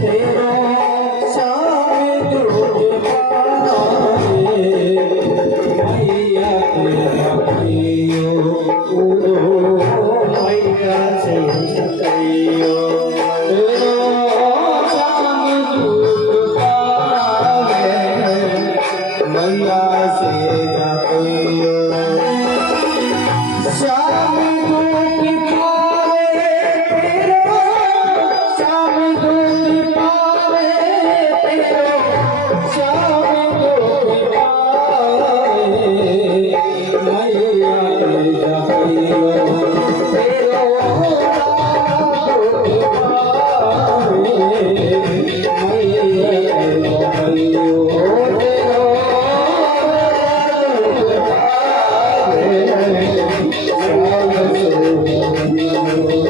तेरो श्याम दुख पाए, मैया के जाकइयो ऊधो मैया से जाकइयो तेरो श्याम दुख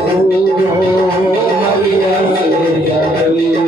मैया से जाइयो।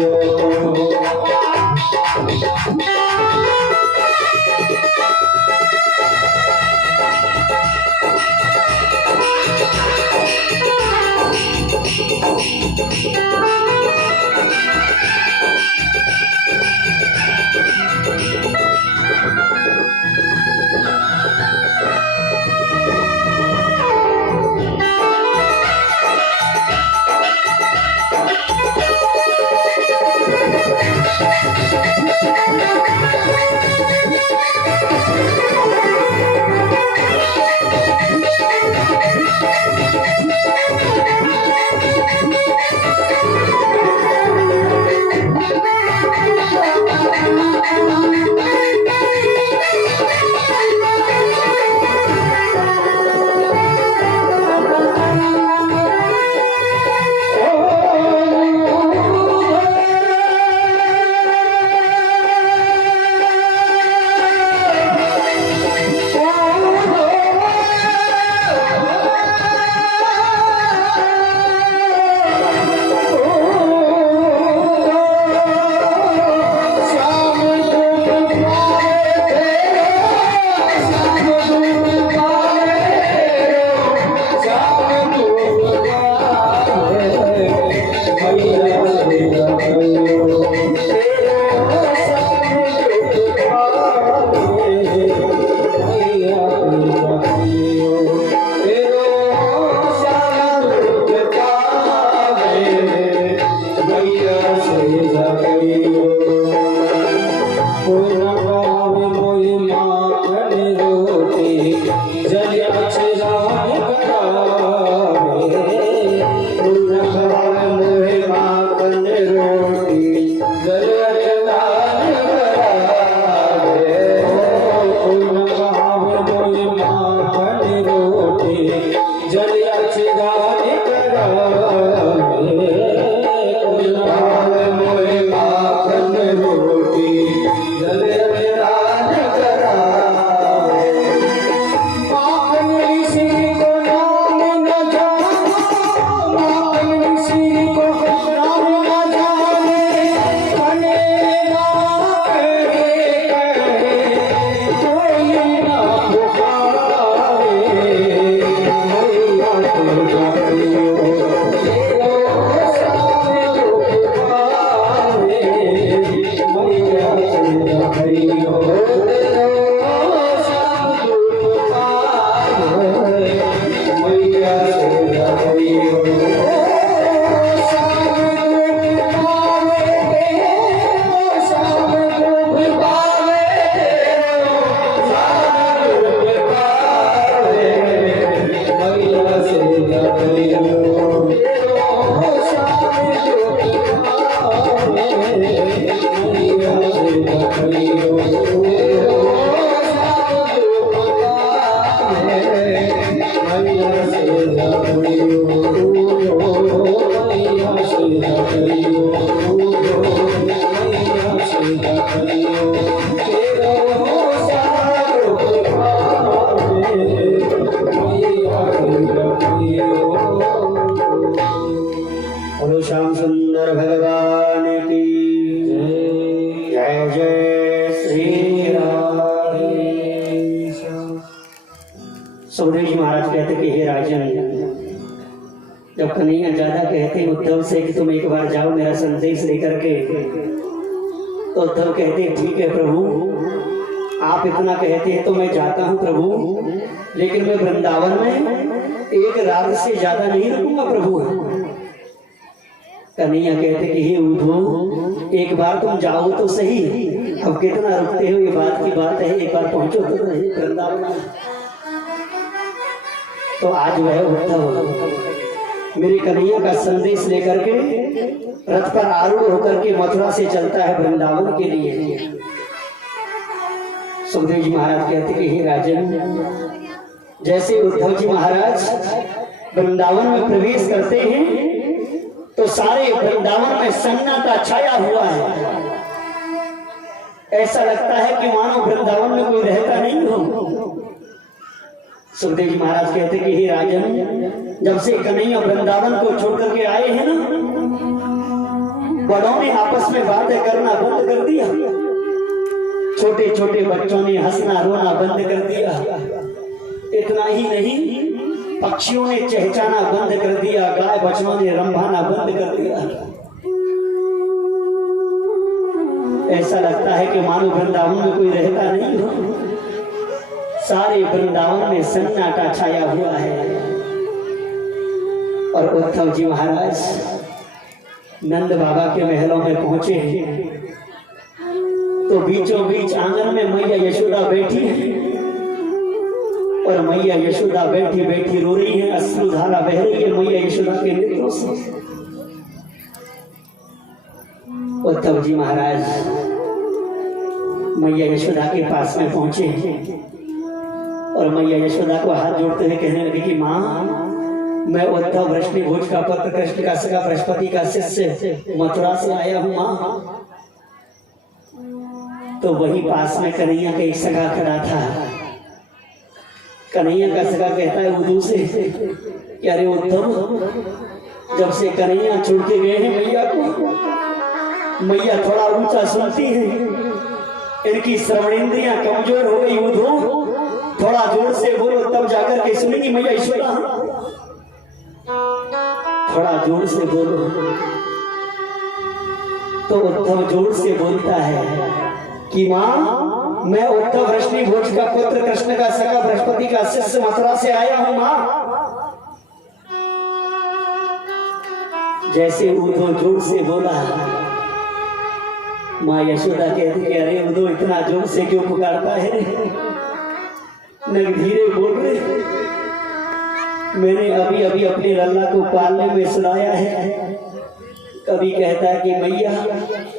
बोलो श्याम सुंदर भगवान की जय जय श्री राधे। सुखदेव जी महाराज कहते कि हे राजन, जब कन्हैया ज्यादा कहते उद्धव से कि तुम एक बार जाओ मेरा संदेश लेकर के, तो उद्धव कहते ठीक है प्रभु, आप इतना कहते हैं तो मैं जाता हूँ प्रभु, लेकिन मैं वृंदावन में एक रात से ज्यादा नहीं रुकूंगा प्रभु। कन्हैया कहते कि हे उद्धव, एक बार तुम जाओ तो सही, अब कितना रुकते हो, ये बात की बात है, एक बार पहुंचो तो सही वृंदावन। तो आज वह उद्धव मेरे कन्हैया का संदेश लेकर के रथ पर आरूढ़ होकर के मथुरा से चलता है वृंदावन के लिए। सुखदेव जी महाराज कहते कि हे राजन, जैसे उद्धव जी महाराज वृंदावन में प्रवेश करते हैं तो सारे वृंदावन में सन्नाटा छाया हुआ है। ऐसा लगता है कि मानो वृंदावन में कोई रहता नहीं हो। सुखदेव जी महाराज कहते कि हे राजन, जब से कन्हैया वृंदावन को छोड़ करके आए हैं ना, बड़ों ने आपस में बातें करना बंद कर दिया, छोटे छोटे बच्चों ने हंसना रोना बंद कर दिया। इतना ही नहीं, पक्षियों ने चहचाना बंद कर दिया, गाय बछड़ों ने रंभाना बंद कर दिया। ऐसा लगता है कि मानो वृंदावन में कोई रहता नहीं हो, सारे वृंदावन में सन्नाटा छाया हुआ है। और उद्धव जी महाराज नंद बाबा के महलों में पहुंचे तो बीचों बीच आंगन में मैया यशोदा बैठी और मैया यशोदा बैठी बैठी रो रही है, अश्रुधारा बह रही है मैया यशोदा के नेत्रों से। उद्धव जी महाराज मैया यशोदा के पास में पहुंचे और मैया यशोदा को हाथ जोड़ते हुए कहने लगे कि माँ, मैं उद्धव वृष्णि भोज का पुत्र, कृष्ण का सगा, बृहस्पति का शिष्य मथुरा से आया हूँ माँ। तो वही पास में कन्हैया का एक सगा खड़ा था। कन्हैया का सगा कहता है उद्धव से कि अरे उद्धव, जब से कन्हैया छोड़ के गए हैं मैया को, मैया थोड़ा ऊंचा सुनती है, इनकी श्रवणेंद्रियां कमजोर हो गई। उद्धव थोड़ा जोर से बोलो तब जाकर के सुनेंगी मैया यशोदा, थोड़ा जोर से बोलो। तो उद्धव जोर से बोलता है कि माँ, मैं उद्धव वृष्णि भोज का पुत्र, कृष्ण का सगा, बृहस्पति का शिष्य मथुरा से आया हूँ माँ। जैसे उद्धव जोर से बोला, माँ यशोदा कहती कि अरे उद्धव इतना जोर से क्यों पुकारता है, न धीरे बोल रहे। मैंने अभी अभी अपने लल्ला को पालने में सुनाया है, कभी कहता है कि मैया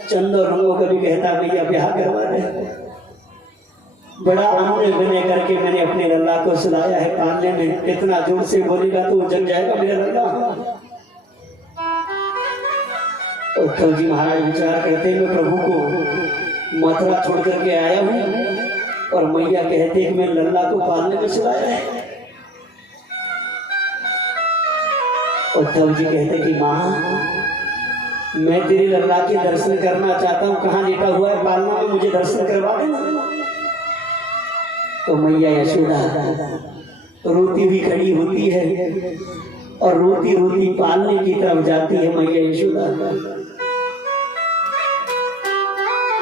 चंद और रंगो, कभी कहता है मैया ब्याह करवा दे। बड़ा अनुनय विनय करके मैंने अपने लल्ला को सुनाया है पालने में। इतना जोर से बोलेगा तो जग जाएगा मेरा लल्ला। उद्धव जी महाराज विचार करते मैं प्रभु को मथुरा छोड़ करके आया हूँ और मैया कहते कि मैं लल्ला को पालने में सुनाया है। उद्धव जी कहते कि माँ, मैं तेरे लल्ला के दर्शन करना चाहता हूँ, कहाँ लेटा हुआ है पालना में, मुझे दर्शन करवा देना। तो मैया यशोदा रोती हुई खड़ी होती है और रोती रोती पालने की तरफ जाती है मैया यशोदा।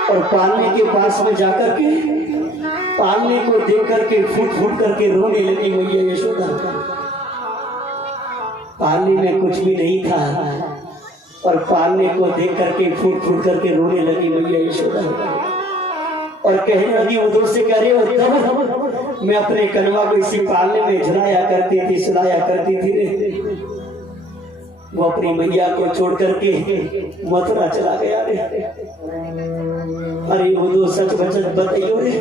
और पालने के पास में जाकर के पालने को देख करके फूट फूट करके रोने लगी मैया यशोदा। पालने में कुछ भी नहीं था और पालने को देख करके फूट फूट करके रोने लगी मैया यशोदा। और कहने लगी उद्धव से, कह रहे उद्धव, मैं अपने कनवा को इसी पालने में झुलाया करती थी, सुलाया करती थी रे। वो अपनी मैया को छोड़ करके मथुरा चला गया रे। अरे उद्धव सच बचत बताइयो रे,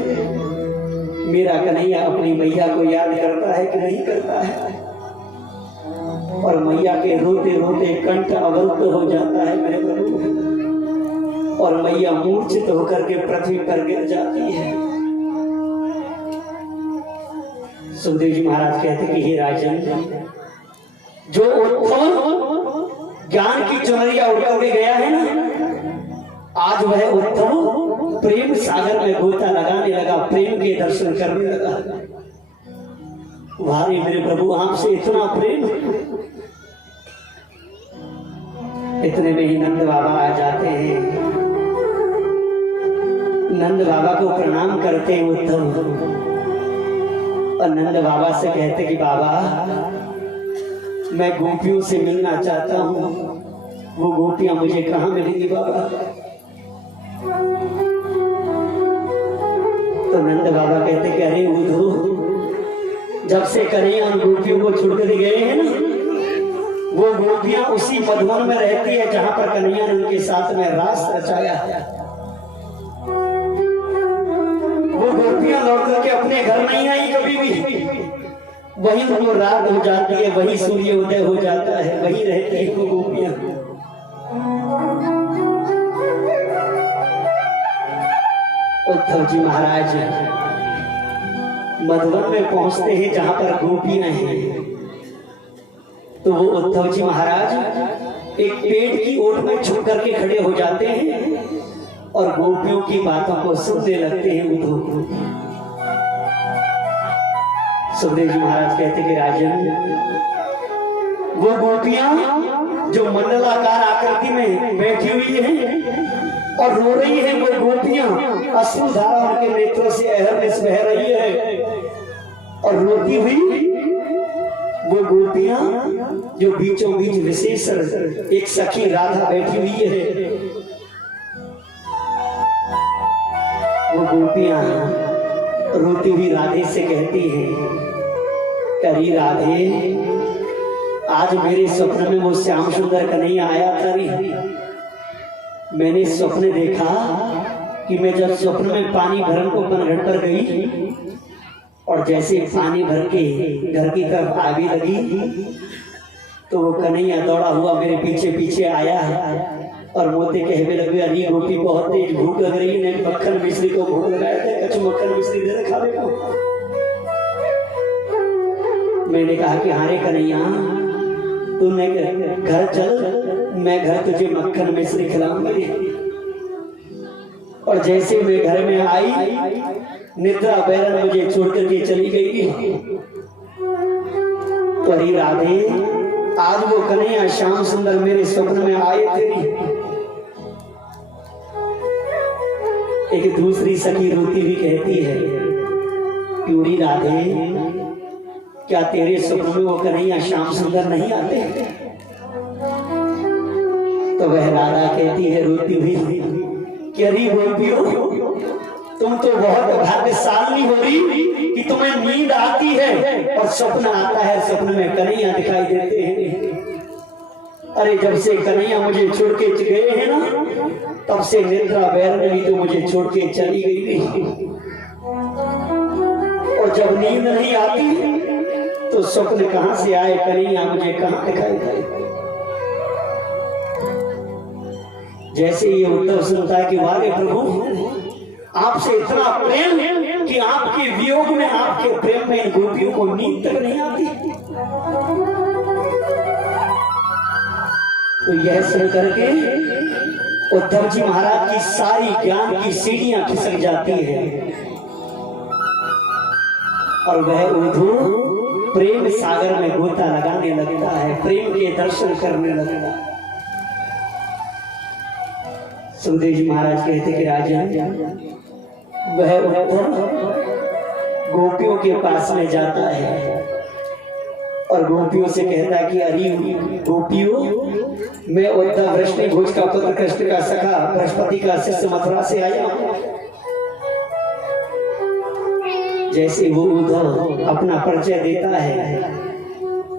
मेरा कन्हैया अपनी मैया को याद करता है कि नहीं करता है? और मैया के रोते रोते कंठ अवरुद्ध हो जाता है मेरे प्रभु, और मैया मूर्छित होकर के पृथ्वी पर गिर जाती है। सुखदेव जी महाराज कहते कि हे राजन, जो उद्धव ज्ञान की चुनरिया उड़ उड़ गया है ना, आज वह उद्धव प्रेम सागर में गोता लगाने लगा, प्रेम के दर्शन करने लगा। भारी मेरे प्रभु आपसे इतना प्रेम। इतने में ही नंद बाबा आ जाते हैं। नंद बाबा को प्रणाम करते हैं उद्धव, और नंद बाबा से कहते कि बाबा, मैं गोपियों से मिलना चाहता हूँ, वो गोपियां मुझे कहाँ मिलेंगी बाबा? तो नंद बाबा कहते कि अरे उद्धव, जब से कन्हैया उन गोपियों को छोड़ कर गए हैं ना, वो गोपियां उसी मधुवन में रहती है जहां पर कन्हैया ने उनके साथ में रास रचाया है। वो गोपियां लौट करके अपने घर नहीं आई कभी भी, वही उनको रात हो जाती है, वही सूर्योदय हो जाता है, वही रहती है वो गोपियां। उद्धव जी महाराज मधुवन में पहुंचते हैं जहां पर गोपियां हैं, तो वो उद्धव जी महाराज एक पेड़ की ओट में छुप करके खड़े हो जाते हैं और गोपियों की बातों को सुनने लगते हैं। उद्धव सुखदेव जी महाराज कहते कि राजन, वो गोपियां जो मंडलाकार आकृति में बैठी हुई हैं और रो रही हैं, वो गोपियां अश्रुधारा उनके नेत्रों से अहरनिश बह रही है और रोती हुई वो गोपियां जो बीचों बीच विशेष एक सखी राधा बैठी हुई है, वो गोपियां रोती हुई राधे से कहती हैं, करी राधे, आज मेरे स्वप्न में वो श्याम सुंदर कन्हैया आया था। मैंने स्वप्न देखा कि मैं जब स्वप्न में पानी भरन को पनघट पर गई और जैसे पानी भर के घर की तरफ आगे लगी तो वो कन्हैया दौड़ा हुआ मेरे पीछे पीछे आया और मोते कहने लगे, अरे गोपी बहुत तेज भूख लग रही है, मक्खन मिश्री को भूख लगाया था, कच्छ मक्खन मिश्री दे खा ले। मैंने कहा कि हारे कन्हैया, तूने घर चल, मैं घर तुझे मक्खन मिश्री खिलाऊंगी। और जैसे मैं घर में आई, निद्रा बैरन मुझे छोड़ करके चली गई। तो राधे, आज वो कन्हैया श्याम सुंदर मेरे स्वप्न में आए थे। एक दूसरी सखी रोती हुई कहती है, प्यूरी राधे, क्या तेरे स्वप्न में वो कन्हैया श्याम सुंदर नहीं आते? तो वह राधा कहती है रोती हुई कि अरे गोपियों, तुम तो बहुत भाग्यशाली हो रही कि तुम्हें नींद आती है और स्वप्न आता है, स्वप्न में कन्हैया दिखाई देते हैं। अरे जब से कन्हैया मुझे छोड़ के गए हैं ना, तब से निद्रा बैरन भी तो मुझे छोड़ के चली गई थी। और जब नींद नहीं आती तो स्वप्न कहां से आए, कन्हैया मुझे कहां दिखाई दे। जैसे ये उद्धव सुनता है कि वारे प्रभु, आपसे इतना प्रेम कि आपके वियोग में, आपके प्रेम में इन गोपियों को नींद तक नहीं आती। तो यह सुन करके उद्धव जी महाराज की सारी ज्ञान की सीढ़ियां खिसक जाती है और वह उद्धव प्रेम सागर में गोता लगाने लगता है, प्रेम के दर्शन करने लगता है। सुखदेव जी महाराज कहते कि राजन, वह उद्धव गोपियों के पास में जाता है और गोपियों से कहता है कि अरे गोपियों, मैं उद्धव वृष्णि भोज का पुत्र, कृष्ण का सखा, बृहस्पति का शिष्य, मथुरा से आया हूं। जैसे वो उद्धव अपना परिचय देता है,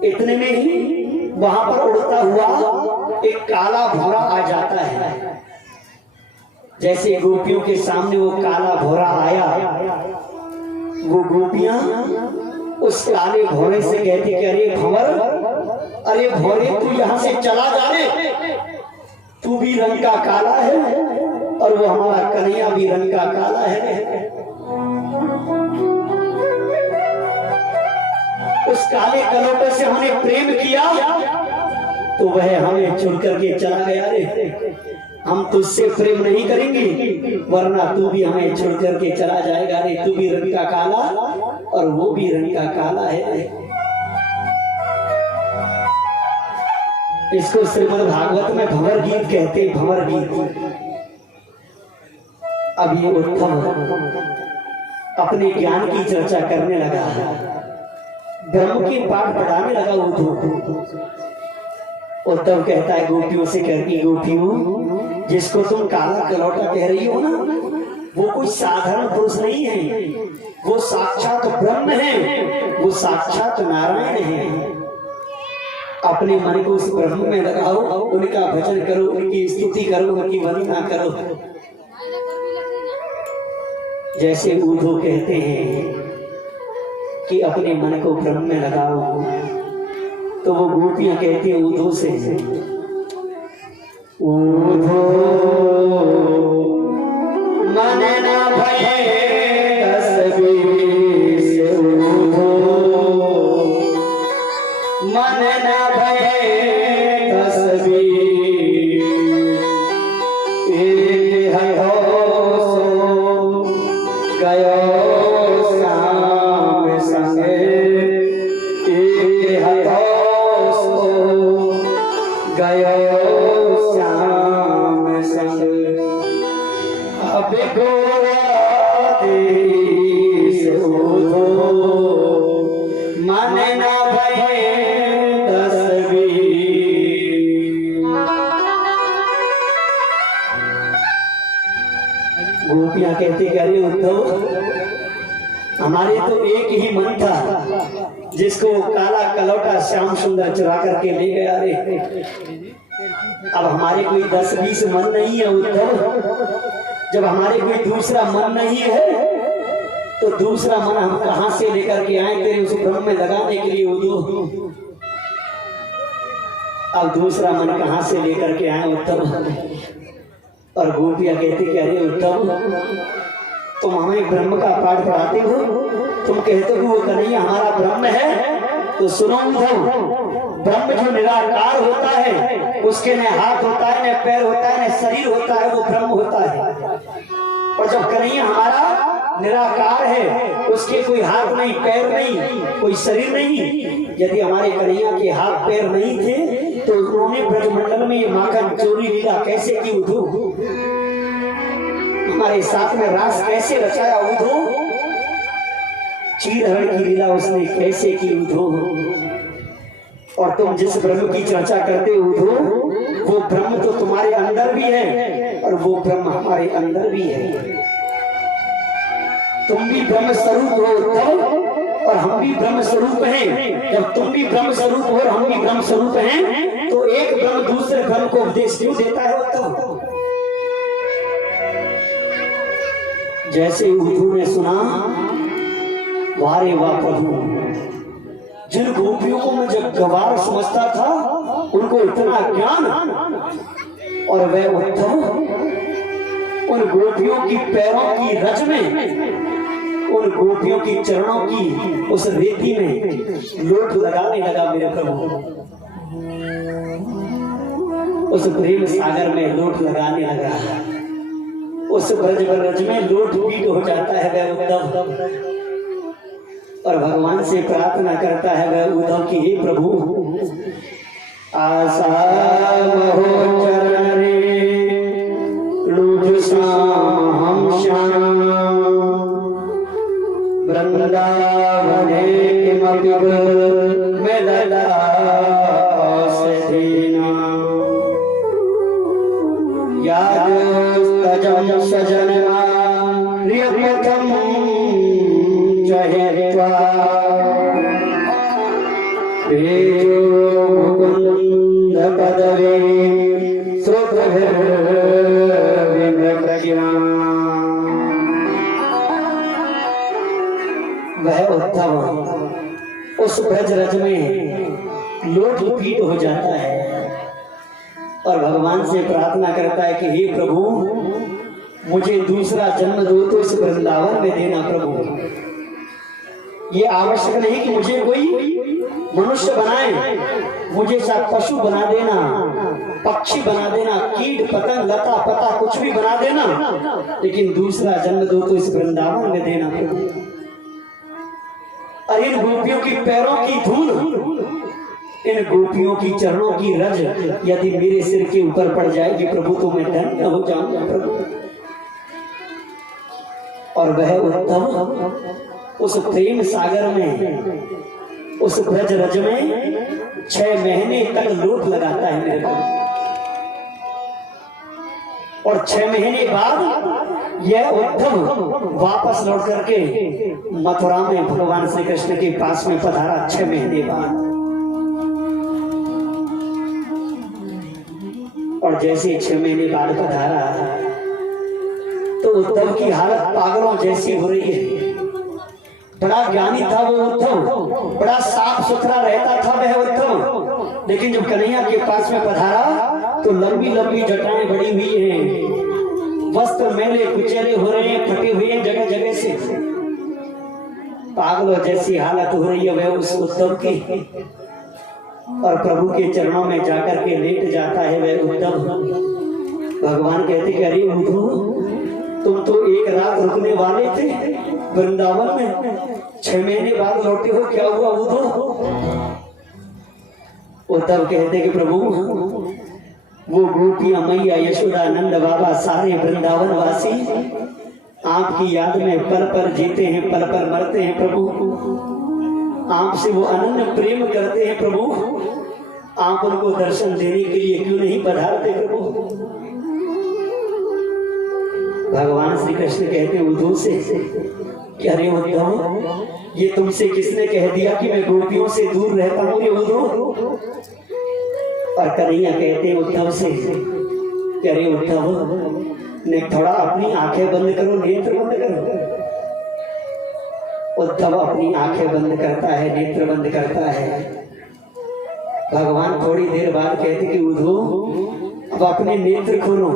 इतने में ही वहां पर उड़ता हुआ एक काला भौरा आ जाता है। जैसे गोपियों के सामने वो काला भौरा आया, वो गोपियां उस काले भौरे से कहती कि अरे भंवर, अरे भौरे, तू यहाँ से चला जा रे, तू भी रंग का काला है और वो हमारा कन्हैया भी रंग का काला है। उस काले कलोटे से हमने प्रेम किया तो वह हमें छोड़ करके चला गया रे। हम तुझसे प्रेम नहीं करेंगे, वरना तू भी हमें छोड़ करके चला जाएगा रे। तू भी रंग का काला और वो भी रंग का काला है। इसको श्रीमद् भागवत में भंवर गीत कहते हैं, भंवर गीत। अब ये उद्धव अपने ज्ञान की चर्चा करने लगा, ब्रह्म के पाठ पढ़ाने लगा उद्धव कहता है गोपियों से, करती गोपियों, जिसको तुम काला कलौटा कह रही हो ना, वो कोई साधारण पुरुष नहीं है, वो साक्षात ब्रह्म है, वो साक्षात नारायण है। अपने मन को उस ब्रह्म में लगाओ, उनका भजन करो, उनकी स्तुति करो, उनकी वंदना करो। जैसे उद्धव कहते हैं कि अपने मन को ब्रह्म में लगाओ, तो वो गोपियां कहती है उद्धव से, उद्धव मन न भये 10-20 गयो श्याम संग अब गोरा देश उधो मन न भये तस्वीर। गोपियां कहती कि अरे उद्धव, हमारे तो एक ही मन था जिसको काला कलौटा श्याम सुंदर चुरा करके ले गया रे। अब हमारे कोई 10-20 मन नहीं है उद्धव। जब हमारे कोई दूसरा मन नहीं है तो दूसरा मन हम कहां से लेकर के आए तेरे उस ब्रह्म में लगाने के लिए उद्धव। अब दूसरा मन कहां से लेकर के आए उद्धव। और गोपियां कहती कि अरे उद्धव, तुम हमें ब्रह्म का पाठ पढ़ाते हो, तुम कहते हो वो कन्हैया हमारा ब्रह्म है। तो सुनो उद्धव, ब्रह्म जो निराकार होता है, उसके न हाथ होता है, न पैर होता है, न शरीर होता है, वो ब्रह्म होता है। और जब कन्हैया हमारा निराकार है, उसके कोई हाथ नहीं, पैर नहीं, कोई शरीर नहीं। यदि हमारे कन्हैया के हाथ पैर नहीं थे तो उन्होंने ब्रजमंडल में माखन चोरी लीला कैसे की उद्धव? हमारे साथ में रास कैसे रचाया उद्धव? चीरहरण की लीला उसने कैसे की उद्धव? और तुम जिस ब्रह्म की चर्चा करते हो उद्धव, वो ब्रह्म तो तुम्हारे अंदर भी है और वो ब्रह्म हमारे अंदर भी है। तुम भी ब्रह्म स्वरूप हो उद्धव और हम भी ब्रह्म स्वरूप हैं। जब तुम भी ब्रह्म स्वरूप हो और हम भी ब्रह्म स्वरूप हैं तो एक ब्रह्म दूसरे ब्रह्म को उपदेश क्यों देता है उद्धव? जैसे उद्धव ने सुना, वारे वाह प्रभु, जिन गोपियों को मैं जब गवार समझता था उनको इतना ज्ञान, और वह उद्धव उन गोपियों की पैरों की रज में, उन गोपियों की चरणों की उस रेती में लोट लगाने लगा मेरे प्रभु। उस प्रेम सागर में लोट लगाने लगा, उस ब्रज में लोट पीट हो जाता है वह उद्धव। और भगवान से प्रार्थना करता है वह उद्धव की, हे प्रभु, आशा हो चरण रे लूट श्याम हम श्याम वृंदावने किमपि मिलला सदीना यादस्तजं सजनमा प्रियप्रथम जयत्वा पेयो मुकुंद पदवे श्रुतभिर्विमृगया। वह उद्धव उस ब्रज रज में लोट पीट हो जाता है और भगवान से प्रार्थना करता है कि हे प्रभु, मुझे दूसरा जन्म दो तो इस वृंदावन में देना प्रभु। ये आवश्यक नहीं कि मुझे कोई मनुष्य बनाए, मुझे सब पशु बना देना, पक्षी बना देना, कीट पतंग लता पता कुछ भी बना देना, लेकिन दूसरा जन्म दो तो इस वृंदावन में देना प्रभु। और इन गोपियों की पैरों की धूल, इन गोपियों की चरणों की रज यदि मेरे सिर के ऊपर पड़ जाएगी प्रभु तो मैं धन्य हो जाऊंगा प्रभु। और वह उद्धव उस प्रेम सागर में, उस ब्रज रज में 6 महीने तक लोट लगाता है मेरे को। और 6 महीने बाद यह उद्धव वापस लौट करके मथुरा में भगवान श्री कृष्ण के पास में पधारा 6 महीने बाद। और जैसे 6 महीने बाद पधारा तो उद्धव की हालत पागलों जैसी हो रही है। बड़ा ज्ञानी था वो उद्धव, बड़ा साफ सुथरा रहता था वह उद्धव, लेकिन जब कन्हैया के पास में पधारा तो लंबी लंबी जटाएं बड़ी हुई हैं, वस्त्र मैले कुचेले हो रहे हैं, फटे हुए हैं जगह जगह से। पागलों जैसी हालत हो रही है वह उस उद्धव की। और प्रभु के चरणों में जाकर के लेट जाता है वह उद्धव। भगवान कहते कि अरे उद्धव, तुम तो एक रात रुकने वाले थे वृंदावन में, 6 महीने बाद लौटे हो, क्या हुआ उद्धव? उद्धव कहते कि प्रभु, वो गोपियां मैया यशोदा नंद बाबा सारे वृंदावन वासी आपकी याद में पल पल जीते हैं, पल पल मरते हैं प्रभु। आपसे वो अनन्य प्रेम करते हैं प्रभु। आप उनको दर्शन देने के लिए क्यों नहीं पधारते प्रभु। भगवान श्री कृष्ण कहते हैं उद्धव से कि अरे उद्धव, ये तुमसे किसने कह दिया कि मैं गोपियों से दूर रहता हूँ ये उद्धव। और कन्हैया कहते हैं उद्धव से कि अरे उद्धव ने थोड़ा अपनी आंखें बंद करो, नेत्र बंद करो। उद्धव अपनी आंखें बंद करता है, नेत्र बंद करता है। भगवान थोड़ी देर बाद कहते कि उद्धव अब अपने नेत्र खोलो।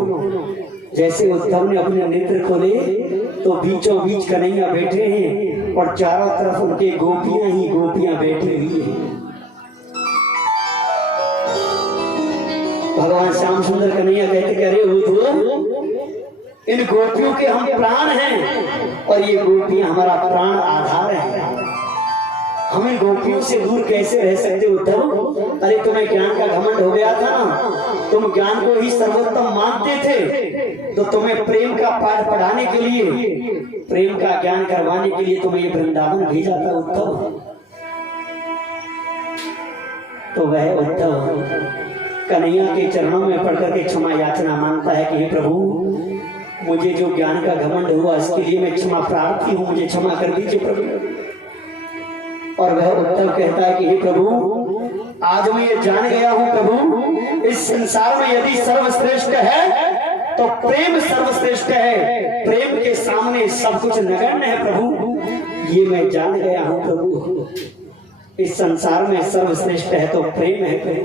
जैसे उद्धव ने अपने नेत्र खोले तो बीचों बीच कन्हैया बैठे हैं और चारों तरफ उनके गोपियां ही गोपियां बैठी हुई हैं। भगवान श्याम सुंदर कन्हैया कहते कि अरे उद्धव, इन गोपियों के हम प्राण हैं और ये गोपियां हमारा प्राण आधार है। हम इन गोपियों से दूर कैसे रह सकते उद्धव। अरे तुम्हें ज्ञान का घमंड हो गया था ना, तुम ज्ञान को ही सर्वोत्तम मानते थे, तो तुम्हें प्रेम का पाठ पढ़ाने के लिए, प्रेम का ज्ञान करवाने के लिए तुम्हें ये वृंदावन भेजा था उद्धव। तो वह उद्धव कन्हैया के चरणों में पढ़कर के क्षमा याचना मांगता है कि हे प्रभु, मुझे जो ज्ञान का घमंड हुआ इसके लिए मैं क्षमा प्रार्थी हूँ, मुझे क्षमा कर दीजिए प्रभु। और वह उद्धव कहता है कि हे प्रभु, आज मैं ये जान गया हूँ प्रभु, इस संसार में यदि सर्वश्रेष्ठ है तो प्रेम सर्वश्रेष्ठ है। प्रेम के सामने सब कुछ नगण्य है प्रभु, ये मैं जान गया हूँ प्रभु। इस संसार में सर्वश्रेष्ठ है तो प्रेम है प्रभु।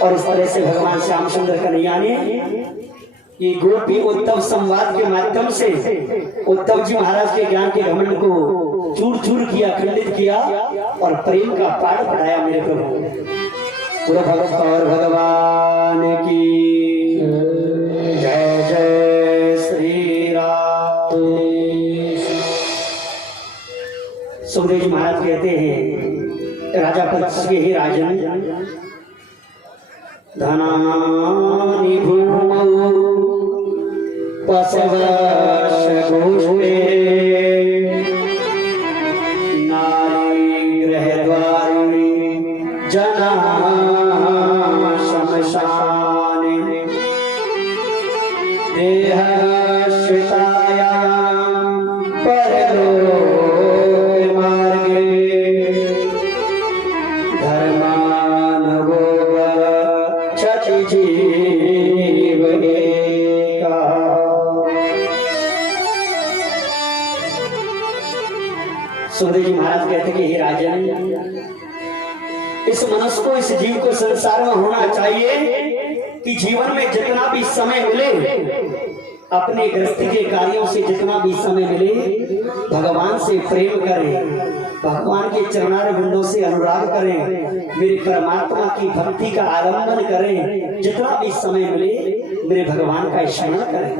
और इस तरह से भगवान श्याम सुंदर कन्हैया ने ये गोपी उद्धव संवाद के माध्यम से उद्धव जी महाराज के ज्ञान के घमंड को चूर चूर किया, खंडित किया और प्रेम का पाठ पढ़ाया मेरे प्रभु। पूरा भगत और भगवान की जय जय श्री राम। सुखदेव जी महाराज कहते हैं राजा पक्ष के ही राजन धनानि भूमौ पशवश गोष्ठे नारी गृहद्वारि जना शमशाने देहश्रितायां परलोक मार्गे जीव एका। सुखदेव जी महाराज कहते कि हे राजन, इस मनुष्य को, इस जीव को संसार में होना चाहिए कि जीवन में जितना भी समय मिले, अपने गृहस्थी के कार्यों से जितना भी समय मिले, भगवान से प्रेम करें, भगवान के चरणार बिंदों से अनुराग करें, मेरे परमात्मा की भक्ति का आलंबन करें। जितना भी समय मिले मेरे भगवान का स्मरण करें।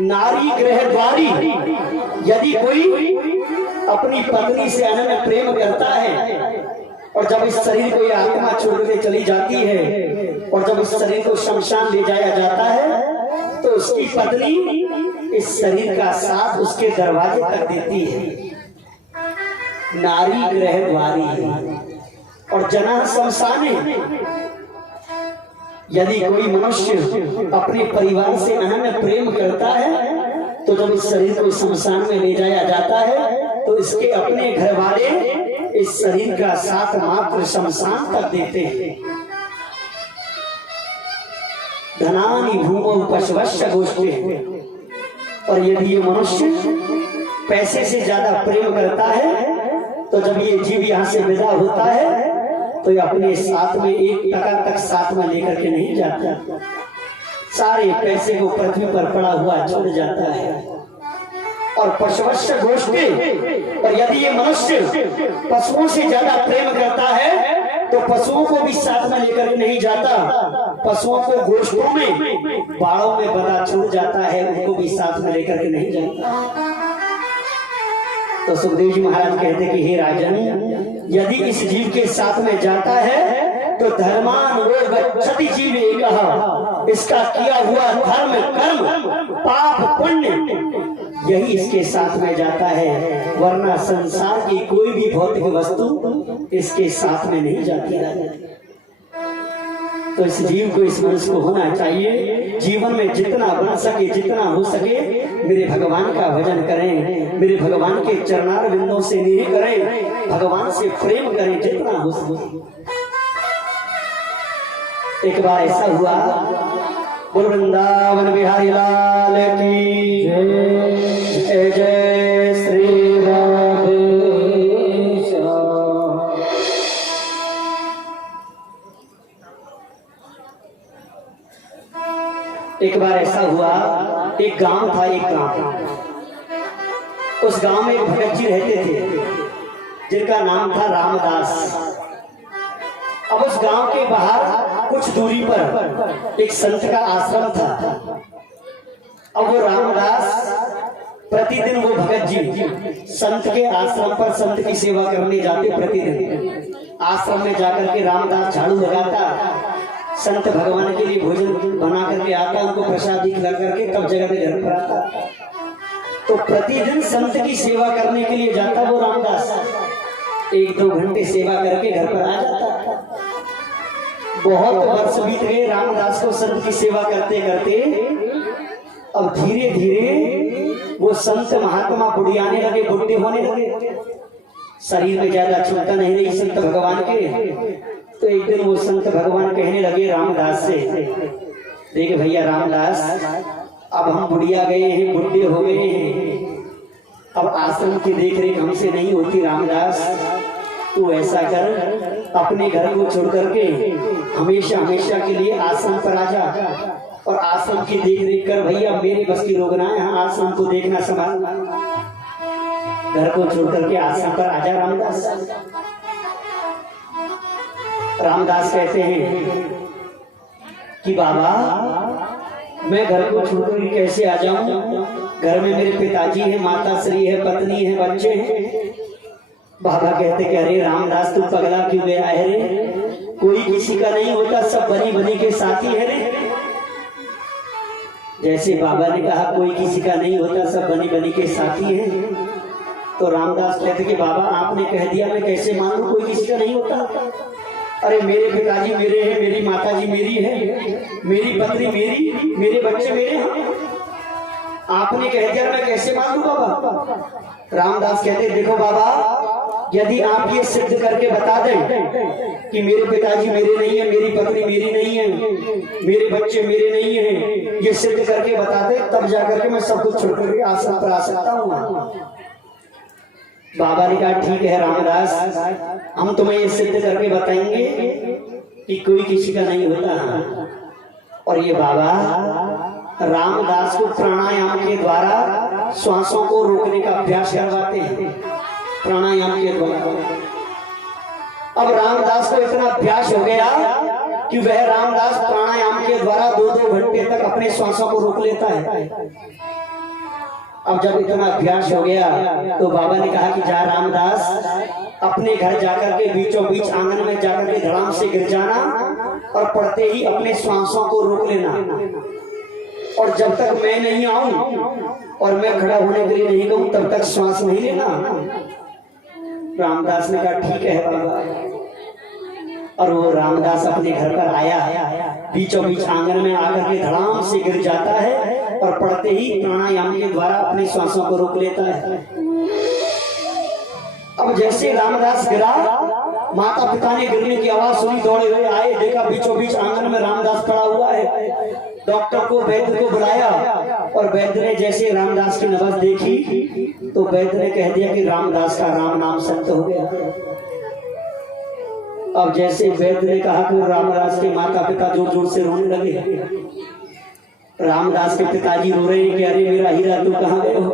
नारी गृहद्वारी, यदि कोई अपनी पत्नी से अनन्य प्रेम करता है और जब इस शरीर को यह आत्मा छोड़कर चली जाती है और जब इस शरीर को शमशान ले जाया जाता है तो उसकी पत्नी इस शरीर का साथ उसके दरवाजे तक देती है। नारी गृहद्वारी और जना शमशाने, यदि कोई मनुष्य अपने परिवार से अनन्य प्रेम करता है तो जब इस शरीर को शमशान में ले जाया जाता है तो इसके अपने घर वाले इस शरीर का साथ मात्र शमशान तक देते हैं। धनानि भूमौ पशवस्य गोष्ठे, और यदि ये मनुष्य पैसे से ज्यादा प्रेम करता है तो जब ये जीव यहाँ से विदा होता है तो ये अपने साथ में एक टका तक साथ में लेकर के नहीं जाता, सारे पैसे को पृथ्वी पर पड़ा हुआ छोड़ जाता है। और पशवस्य गोष्ठे, और यदि ये मनुष्य पशुओं से ज्यादा प्रेम करता है तो पशुओं को भी साथ में लेकर के नहीं जाता, पशुओं को गोष्ठों में, बाड़ों में बंधा छोड़ जाता है, उनको भी साथ में लेकर के नहीं जाता। तो सुखदेव जी महाराज कहते कि हे राजन, यदि इस जीव के साथ में जाता है तो धर्मान वो गच्छति जीव एकः, इसका किया हुआ धर्म कर्म पाप पुण्य यही इसके साथ में जाता है, वरना संसार की कोई भी भौतिक वस्तु इसके साथ में नहीं जाती। तो इस जीव को, इस मनुष्य को होना चाहिए जीवन में जितना बन सके, जितना हो सके मेरे भगवान का भजन करें, मेरे भगवान के चरणार बिंदों से निह करें, भगवान से प्रेम करें जितना हो सके। एक बार ऐसा हुआ, बोल वृंदावन बिहारी लाल की जय, जय श्री राधे। एक बार ऐसा हुआ, एक गांव था, एक गांव, उस गांव में एक भगत जी रहते थे जिनका नाम था रामदास। अब उस गांव के बाहर कुछ दूरी पर एक संत का आश्रम था। अब वो रामदास प्रतिदिन, वो भगत जी संत के आश्रम पर संत की सेवा करने जाते। प्रतिदिन आश्रम में जाकर के रामदास झाड़ू लगाता, संत भगवान के लिए भोजन बना करके आता, उनको प्रसाद खिला करके तब जगह पे घर पर आता। तो प्रतिदिन संत की सेवा करने के लिए जाता वो रामदास, 1-2 घंटे सेवा करके घर पर आ जाता। बहुत वर्ष बीत गए रामदास को संत की सेवा करते करते। अब धीरे धीरे वो संत महात्मा बुढ़ियाने लगे, बुढ़े होने लगे, शरीर में ज्यादा क्षमता नहीं रही संत भगवान के। तो एक दिन वो संत भगवान कहने लगे रामदास से, देख भैया रामदास, अब हम बुढ़िया गए हैं, बुढ़े हो गए हैं, अब आश्रम की देख रेख हमसे नहीं होती। रामदास तू ऐसा कर, अपने घर को छोड़ करके हमेशा हमेशा के लिए आश्रम पर आ जा और आश्रम की देख रेख कर। भैया मेरे बस की रोकना है, आश्रम को देखना संभालना, घर को छोड़ करके आश्रम पर आ जा रामदास। रामदास कहते हैं कि बाबा मैं घर को छोड़कर कैसे आ जाऊं, घर में मेरे पिताजी है, माता श्री है, पत्नी है, बच्चे हैं। बाबा कहते कि अरे रामदास तू पगला क्यों गया है रे, कोई किसी का नहीं होता, सब बनी बनी के साथी है रे। जैसे बाबा ने कहा कोई किसी का नहीं होता, सब बनी बनी के साथी है, तो रामदास कहते कि बाबा आपने कह दिया, मैं कैसे मानूं कोई किसी का नहीं होता। अरे मेरे पिताजी मेरे हैं, मेरी माताजी मेरी है, मेरी पत्नी मेरी, मेरे बच्चे मेरे हैं, आपने कह दिया मैं कैसे मानूं बाबा। रामदास कहते देखो बाबा, यदि आप ये सिद्ध करके बता दें कि मेरे पिताजी मेरे नहीं है, मेरी पत्नी मेरी नहीं है, मेरे बच्चे मेरे नहीं है, ये सिद्ध करके बता दें, तब जाकर के मैं सब कुछ छोड़ करके आश्रम पर आ सकता हूँ। बाबा ने कहा ठीक है रामदास, हम तुम्हें ये सिद्ध करके बताएंगे कि कोई किसी का नहीं होता। और ये बाबा रामदास को प्राणायाम के द्वारा श्वासों को रोकने का अभ्यास करवाते हैं, प्राणायाम के द्वारा। अब रामदास को इतना अभ्यास हो गया कि वह रामदास प्राणायाम के द्वारा 2-2 घंटे तक अपने श्वासों को रोक लेता है। अब जब इतना अभ्यास हो गया तो बाबा ने कहा कि जा रामदास, अपने घर जाकर के बीचों बीच आंगन में जाकर के धड़ाम से गिर जाना और पड़ते ही अपने श्वासों को रोक लेना, और जब तक मैं नहीं आऊं और मैं खड़ा होने के लिए नहीं कहूं तब तक श्वास नहीं लेना। रामदास ने कहा ठीक है बाबा। और वो रामदास अपने घर पर आया, बीचों बीच आंगन में आकर के धड़ाम से गिर जाता है और पड़ते ही प्राणायाम के द्वारा अपने श्वासों को रोक लेता है। अब जैसे रामदास गिरा, माता पिता ने गिरने की आवाज सुनी, दौड़े हुए आए, देखा बीचों बीच आंगन में रामदास पड़ा हुआ है। डॉक्टर को, वैद्य को बुलाया और वैद्य ने जैसे रामदास की नबज देखी तो वैद्य ने कह दिया कि रामदास का राम नाम सत्य हो गया। अब जैसे वैद्य ने कहा कि रामदास के माता पिता जोर जोर से रोने लगे। रामदास के पिताजी रो रहे हैं कि अरे मेरा हीरा तू कहाँ गए हो।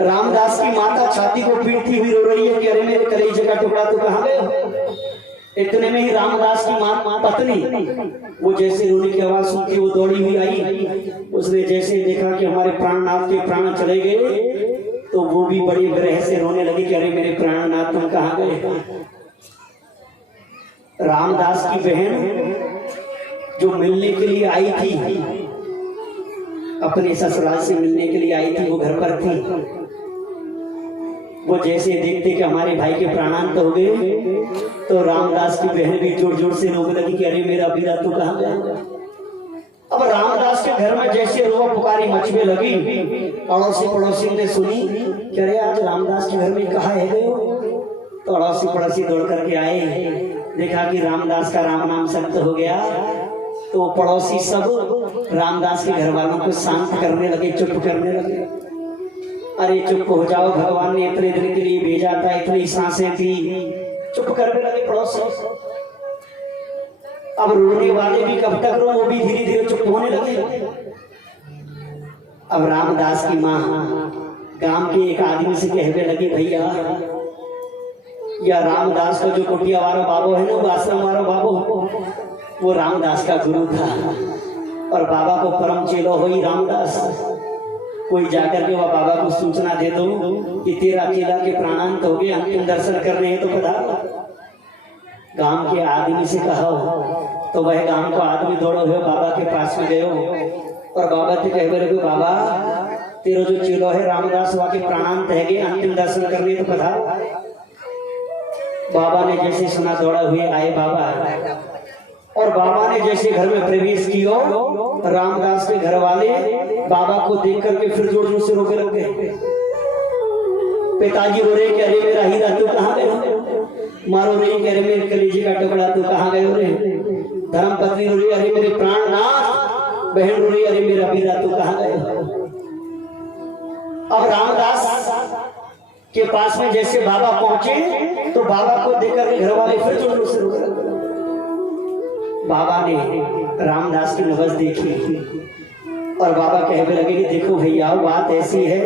रामदास की माता छाती को पीटती हुई रो रही है कि अरे मेरे कलेजे का टुकड़ा तू कहाँ गए हो। इतने में ही रामदास की मां पत्नी वो जैसे रोने की आवाज सुनती वो दौड़ी हुई आई। उसने जैसे देखा कि हमारे प्राणनाथ के प्राण चले गए तो वो भी बड़े विरह से रोने लगी कि अरे मेरे प्राणनाथ तुम कहाँ गए। रामदास की बहन जो मिलने के लिए आई थी, अपने ससुराल से मिलने के लिए आई थी, वो घर पर थी। वो जैसे देखते कि हमारे भाई के प्राणांत हो गए तो रामदास की बहन भी जोर जोर से रोने लगी कि अरे मेरा बीरा तू कहाँ गया। अब रामदास के घर में जैसे रो पुकारी मचने लगी, अड़ोसी पड़ोसी ने सुनी कि अरे आज रामदास के घर में कहाँ है गए हो। तो अड़ोसी पड़ोसी दौड़ करके आए, देखा कि रामदास का राम नाम सत्य हो गया। तो पड़ोसी सब रामदास के घर वालों को शांत करने लगे, चुप करने लगे। अरे चुप हो जाओ, भगवान ने इतने दिन के लिए भेजा था, इतनी सांसें थी, चुप करने लगे पड़ोसी। अब रोने वाले भी कब तक रो, वो भी धीरे धीरे चुप होने लगे। अब रामदास की माँ गांव के एक आदमी से कहने लगी, भैया या रामदास का जो कुटिया वाला बाबू है ना, वो आश्रम वाला बाबू, वो रामदास का गुरु था और बाबा को परम चेलो हुई रामदास। कोई जाकर के वह बाबा को सूचना दे दो कि तेरा चेला के प्राणांत हो गए, अंतिम दर्शन करने हैं तो बता। गांव के आदमी से कहा तो वह गांव का आदमी दौड़ो हुए बाबा के पास में गयो और बाबा से कह रहे, बाबा तेरा जो चेलो है रामदास वहाँ के प्राणांत है गए, अंतिम दर्शन करने तो बता। बाबा ने जैसे सुना दौड़ा हुए आए बाबा, और बाबा ने जैसे घर में प्रवेश किया, रामदास के घर वाले बाबा को देख करके फिर जोर जोर से रोके लगे। पिताजी रो रहे कि अरे मेरा हीरा तू कहाँ गए। मारो रही कह रहे मेरे कलेजे का टुकड़ा तू कहाँ गए रे। धर्म पत्नी रो रही अरे मेरे प्राणनाथ। बहन रो रही अरे मेरा वीरा तू कहाँ गए। अब रामदास के पास में जैसे बाबा पहुंचे तो बाबा को देख कर घर वाले फिर जोर जोर से रोके लगे। बाबा ने रामदास की नबज देखी और बाबा कहने लगे कि देखो भैया बात ऐसी है,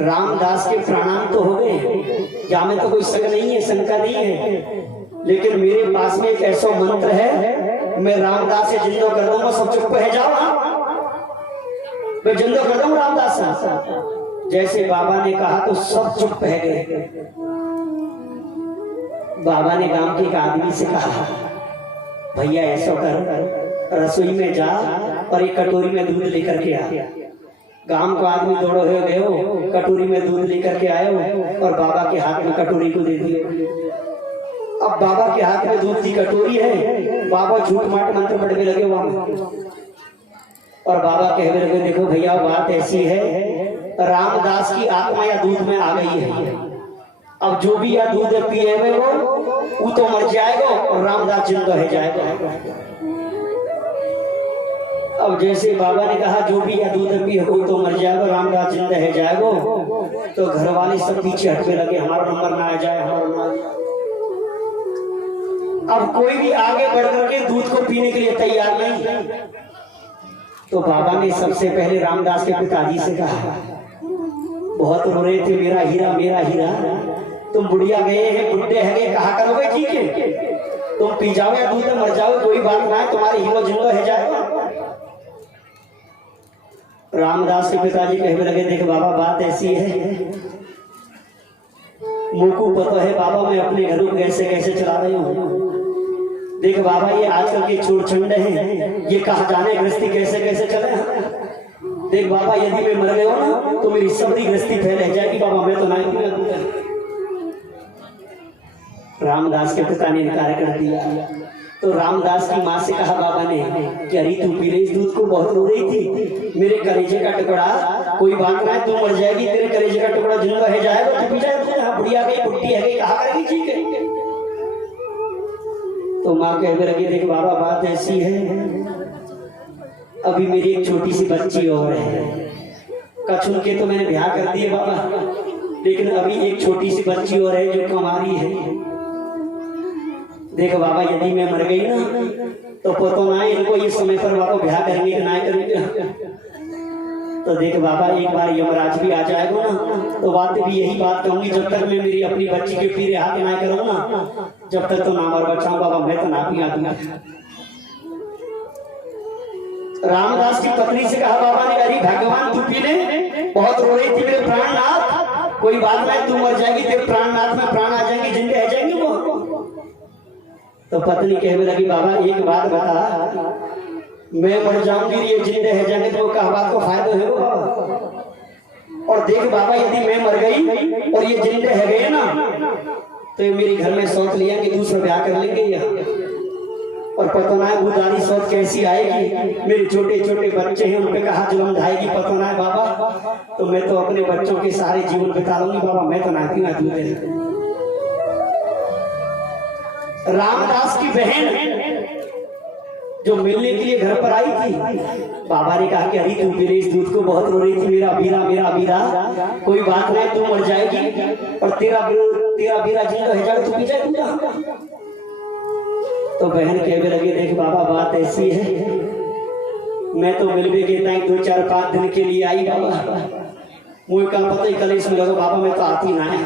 रामदास के प्राणांत तो हो गए, क्या में तो कोई शक नहीं है, शंका नहीं है, लेकिन मेरे पास में एक ऐसा मंत्र है, मैं रामदास से जिंदा कर दूंगा, सब चुप है जाओ, मैं जिंदा कर दूंगा रामदास से। जैसे बाबा ने कहा तो सब चुप रह गए। बाबा ने गांव के एक आदमी से कहा, भैया ऐसा कर रसोई में जा और एक कटोरी में दूध लेकर के आ। गांव का आदमी दौड़ो हो गए हो, कटोरी में दूध लेकर के आए हो और बाबा के हाथ में कटोरी को दे दिए। अब बाबा के हाथ में दूध की कटोरी है, बाबा झूठ माट मंत्र पढ़ने लगे वहां और बाबा कहने लगे देखो भैया बात ऐसी है, रामदास की आत्मा या दूध में आ गई है, अब जो भी या दूध पिए हुए वो तो मर जाएगा और रामदास जिंदा है जाएगा। अब जैसे बाबा ने कहा जो भी या दूध पिए वो तो मर जाएगा, रामदास जिंदा है जाएगा, तो घर वाले सब पीछे हटने लगे, हमारा नंबर ना आ जाए, हमारा ना आ जाए। अब कोई भी आगे बढ़ करके दूध को पीने के लिए तैयार नहीं। तो बाबा ने सबसे पहले रामदास के पिताजी से कहा, बहुत रो रहे थे मेरा हीरा, तुम बुढ़िया गए हैं, बुढ़े है, कहा करोगे ठीक है, तुम पी जाओ या दूध मर जाओ, कोई बात ना है, तुम्हारी हीरो जिंदा है जाएगा। रामदास के पिताजी कहने लगे देख बाबा बात ऐसी है, मुझको पता है बाबा मैं अपने घर को कैसे कैसे चला रही हूँ। देख बाबा ये आजकल के चोर छंडे हैं, ये कहा जाने गृहस्थी कैसे कैसे चले हैं। देख बाबा यदि मैं मर गया हो ना तो मेरी सबकी गृहस्थी फैल रह जाएगी, बाबा मैं तो नहीं। रामदास के पिता ने इनकार कर दिया। तो रामदास की माँ से कहा बाबा ने कि अरे तू पी रही इस दूध को, बहुत रो रही थी, मेरे कलेजे का टुकड़ा, कोई बात ना है, तू मर जाएगी, तेरे कलेजे का टुकड़ा जिंदा है जाएगा, तू पी जाएगा, बुढ़िया गई बुढ़ी है गई, कहा करेगी ठीक है। तो माँ कहने लगी देख बाबा बात ऐसी है, अभी मेरी एक छोटी सी बच्ची और है, कछुन के तो मैंने ब्याह कर दिए बाबा, लेकिन अभी एक छोटी सी बच्ची और है जो कुंवारी है। देखो बाबा यदि मैं मर गई ना तो पतो ना इनको ये समय पर बाबा ब्याह करेंगे कि ना करेंगे। तो देख बाबा एक बार यमराज भी आ जाएगा ना तो बात भी यही बात कहूंगी, जब तक मैं मेरी अपनी बच्ची के पीरे हाथ ना करूँ ना जब तक तो ना मर बचाऊं बाबा, मैं तो ना भी आदमी। रामदास की पत्नी से कहा बाबा ने, अरे भगवान तू पी ले, बहुत रो रही थी मेरे प्राणनाथ, कोई बात नहीं तू मर जाएगी, तेरे प्राणनाथ में प्राण आ जाएंगे, जिंदे रह जाएंगे वो। तो पत्नी कहने लगी बाबा एक बात बता, मैं मर जाऊंगी ये जिंदे रह जाएंगे तो कहा बात को फायदा है वो बाबा। और देख बाबा यदि मैं मर गई और ये जिंदे रह गए ना तो ये मेरे घर में सोच लिया कि दूसरा ब्याह कर लेंगे यहाँ, और पता ना है बुधारी सोच कैसी आएगी, मेरे छोटे छोटे बच्चे हैं उन पे कहा जुलम ढाएगी पता ना है बाबा। तो मैं तो अपने बच्चों के सारे जीवन बिता लूंगी बाबा, मैं तो नाती ना दूध। रामदास की बहन जो मिलने के लिए घर पर आई थी, बाबा ने कहा कि अरे तू पी इस दूध को, बहुत रो रही थी मेरा बीरा, कोई बात नहीं तू मर जाएगी और तेरा बीरा जिंदा है जाए, तू पी जाए तू। तो बहन कहने लगी देख बाबा बात ऐसी है, मैं तो मिलवे के ताई 2-4-5 दिन के लिए आई बाबा, मुझे कहा पता ही कलेश में लगो बाबा मैं तो आती ना है।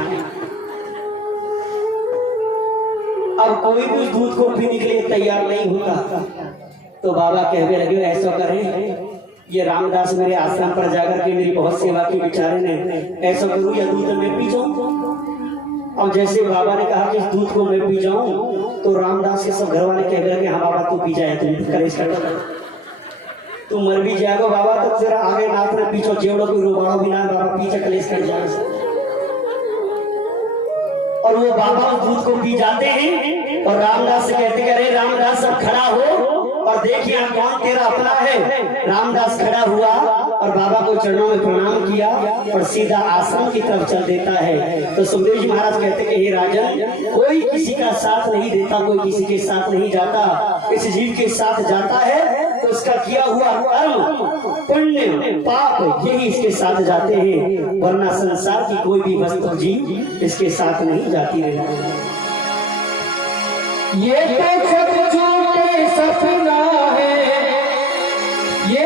अब कोई भी दूध को पीने के लिए तैयार नहीं होता। तो बाबा कहने लगे ऐसा करें, ये रामदास मेरे आश्रम पर जाकर के मेरी बहुत सेवा की, बेचारे ने, ऐसा करूं या दूध मैं पी जाऊं। अब जैसे बाबा ने कहा कि इस दूध को मैं पी जाऊं तो रामदास के सब घर वाले कहने लगे हाँ बाबा तू पी जाए, तू कलेश कर, तू मर भी जाएगा बाबा तो जरा आगे नाथ में पीछो जेवड़ो कोई रोबाड़ो भी ना बाबा, पीछे कलेश कर जाए। और वो बाबा उस दूध को पी जाते हैं और रामदास से कहते हैं अरे रामदास सब खड़ा हो और देखिए कौन तेरा अपना है। रामदास खड़ा हुआ और बाबा को चरणों में प्रणाम किया और सीधा आश्रम की तरफ चल देता है। तो सुखदेव जी महाराज कहते हैं हे राजन, कोई किसी का साथ नहीं देता, कोई किसी के साथ नहीं जाता, इस जीव के साथ जाता है तो उसका किया हुआ कर्म पुण्य पाप यही इसके साथ जाते हैं, वरना संसार की कोई भी वस्तु जीव इसके साथ नहीं जाती रहती। ये तो छोटे सपना है, ये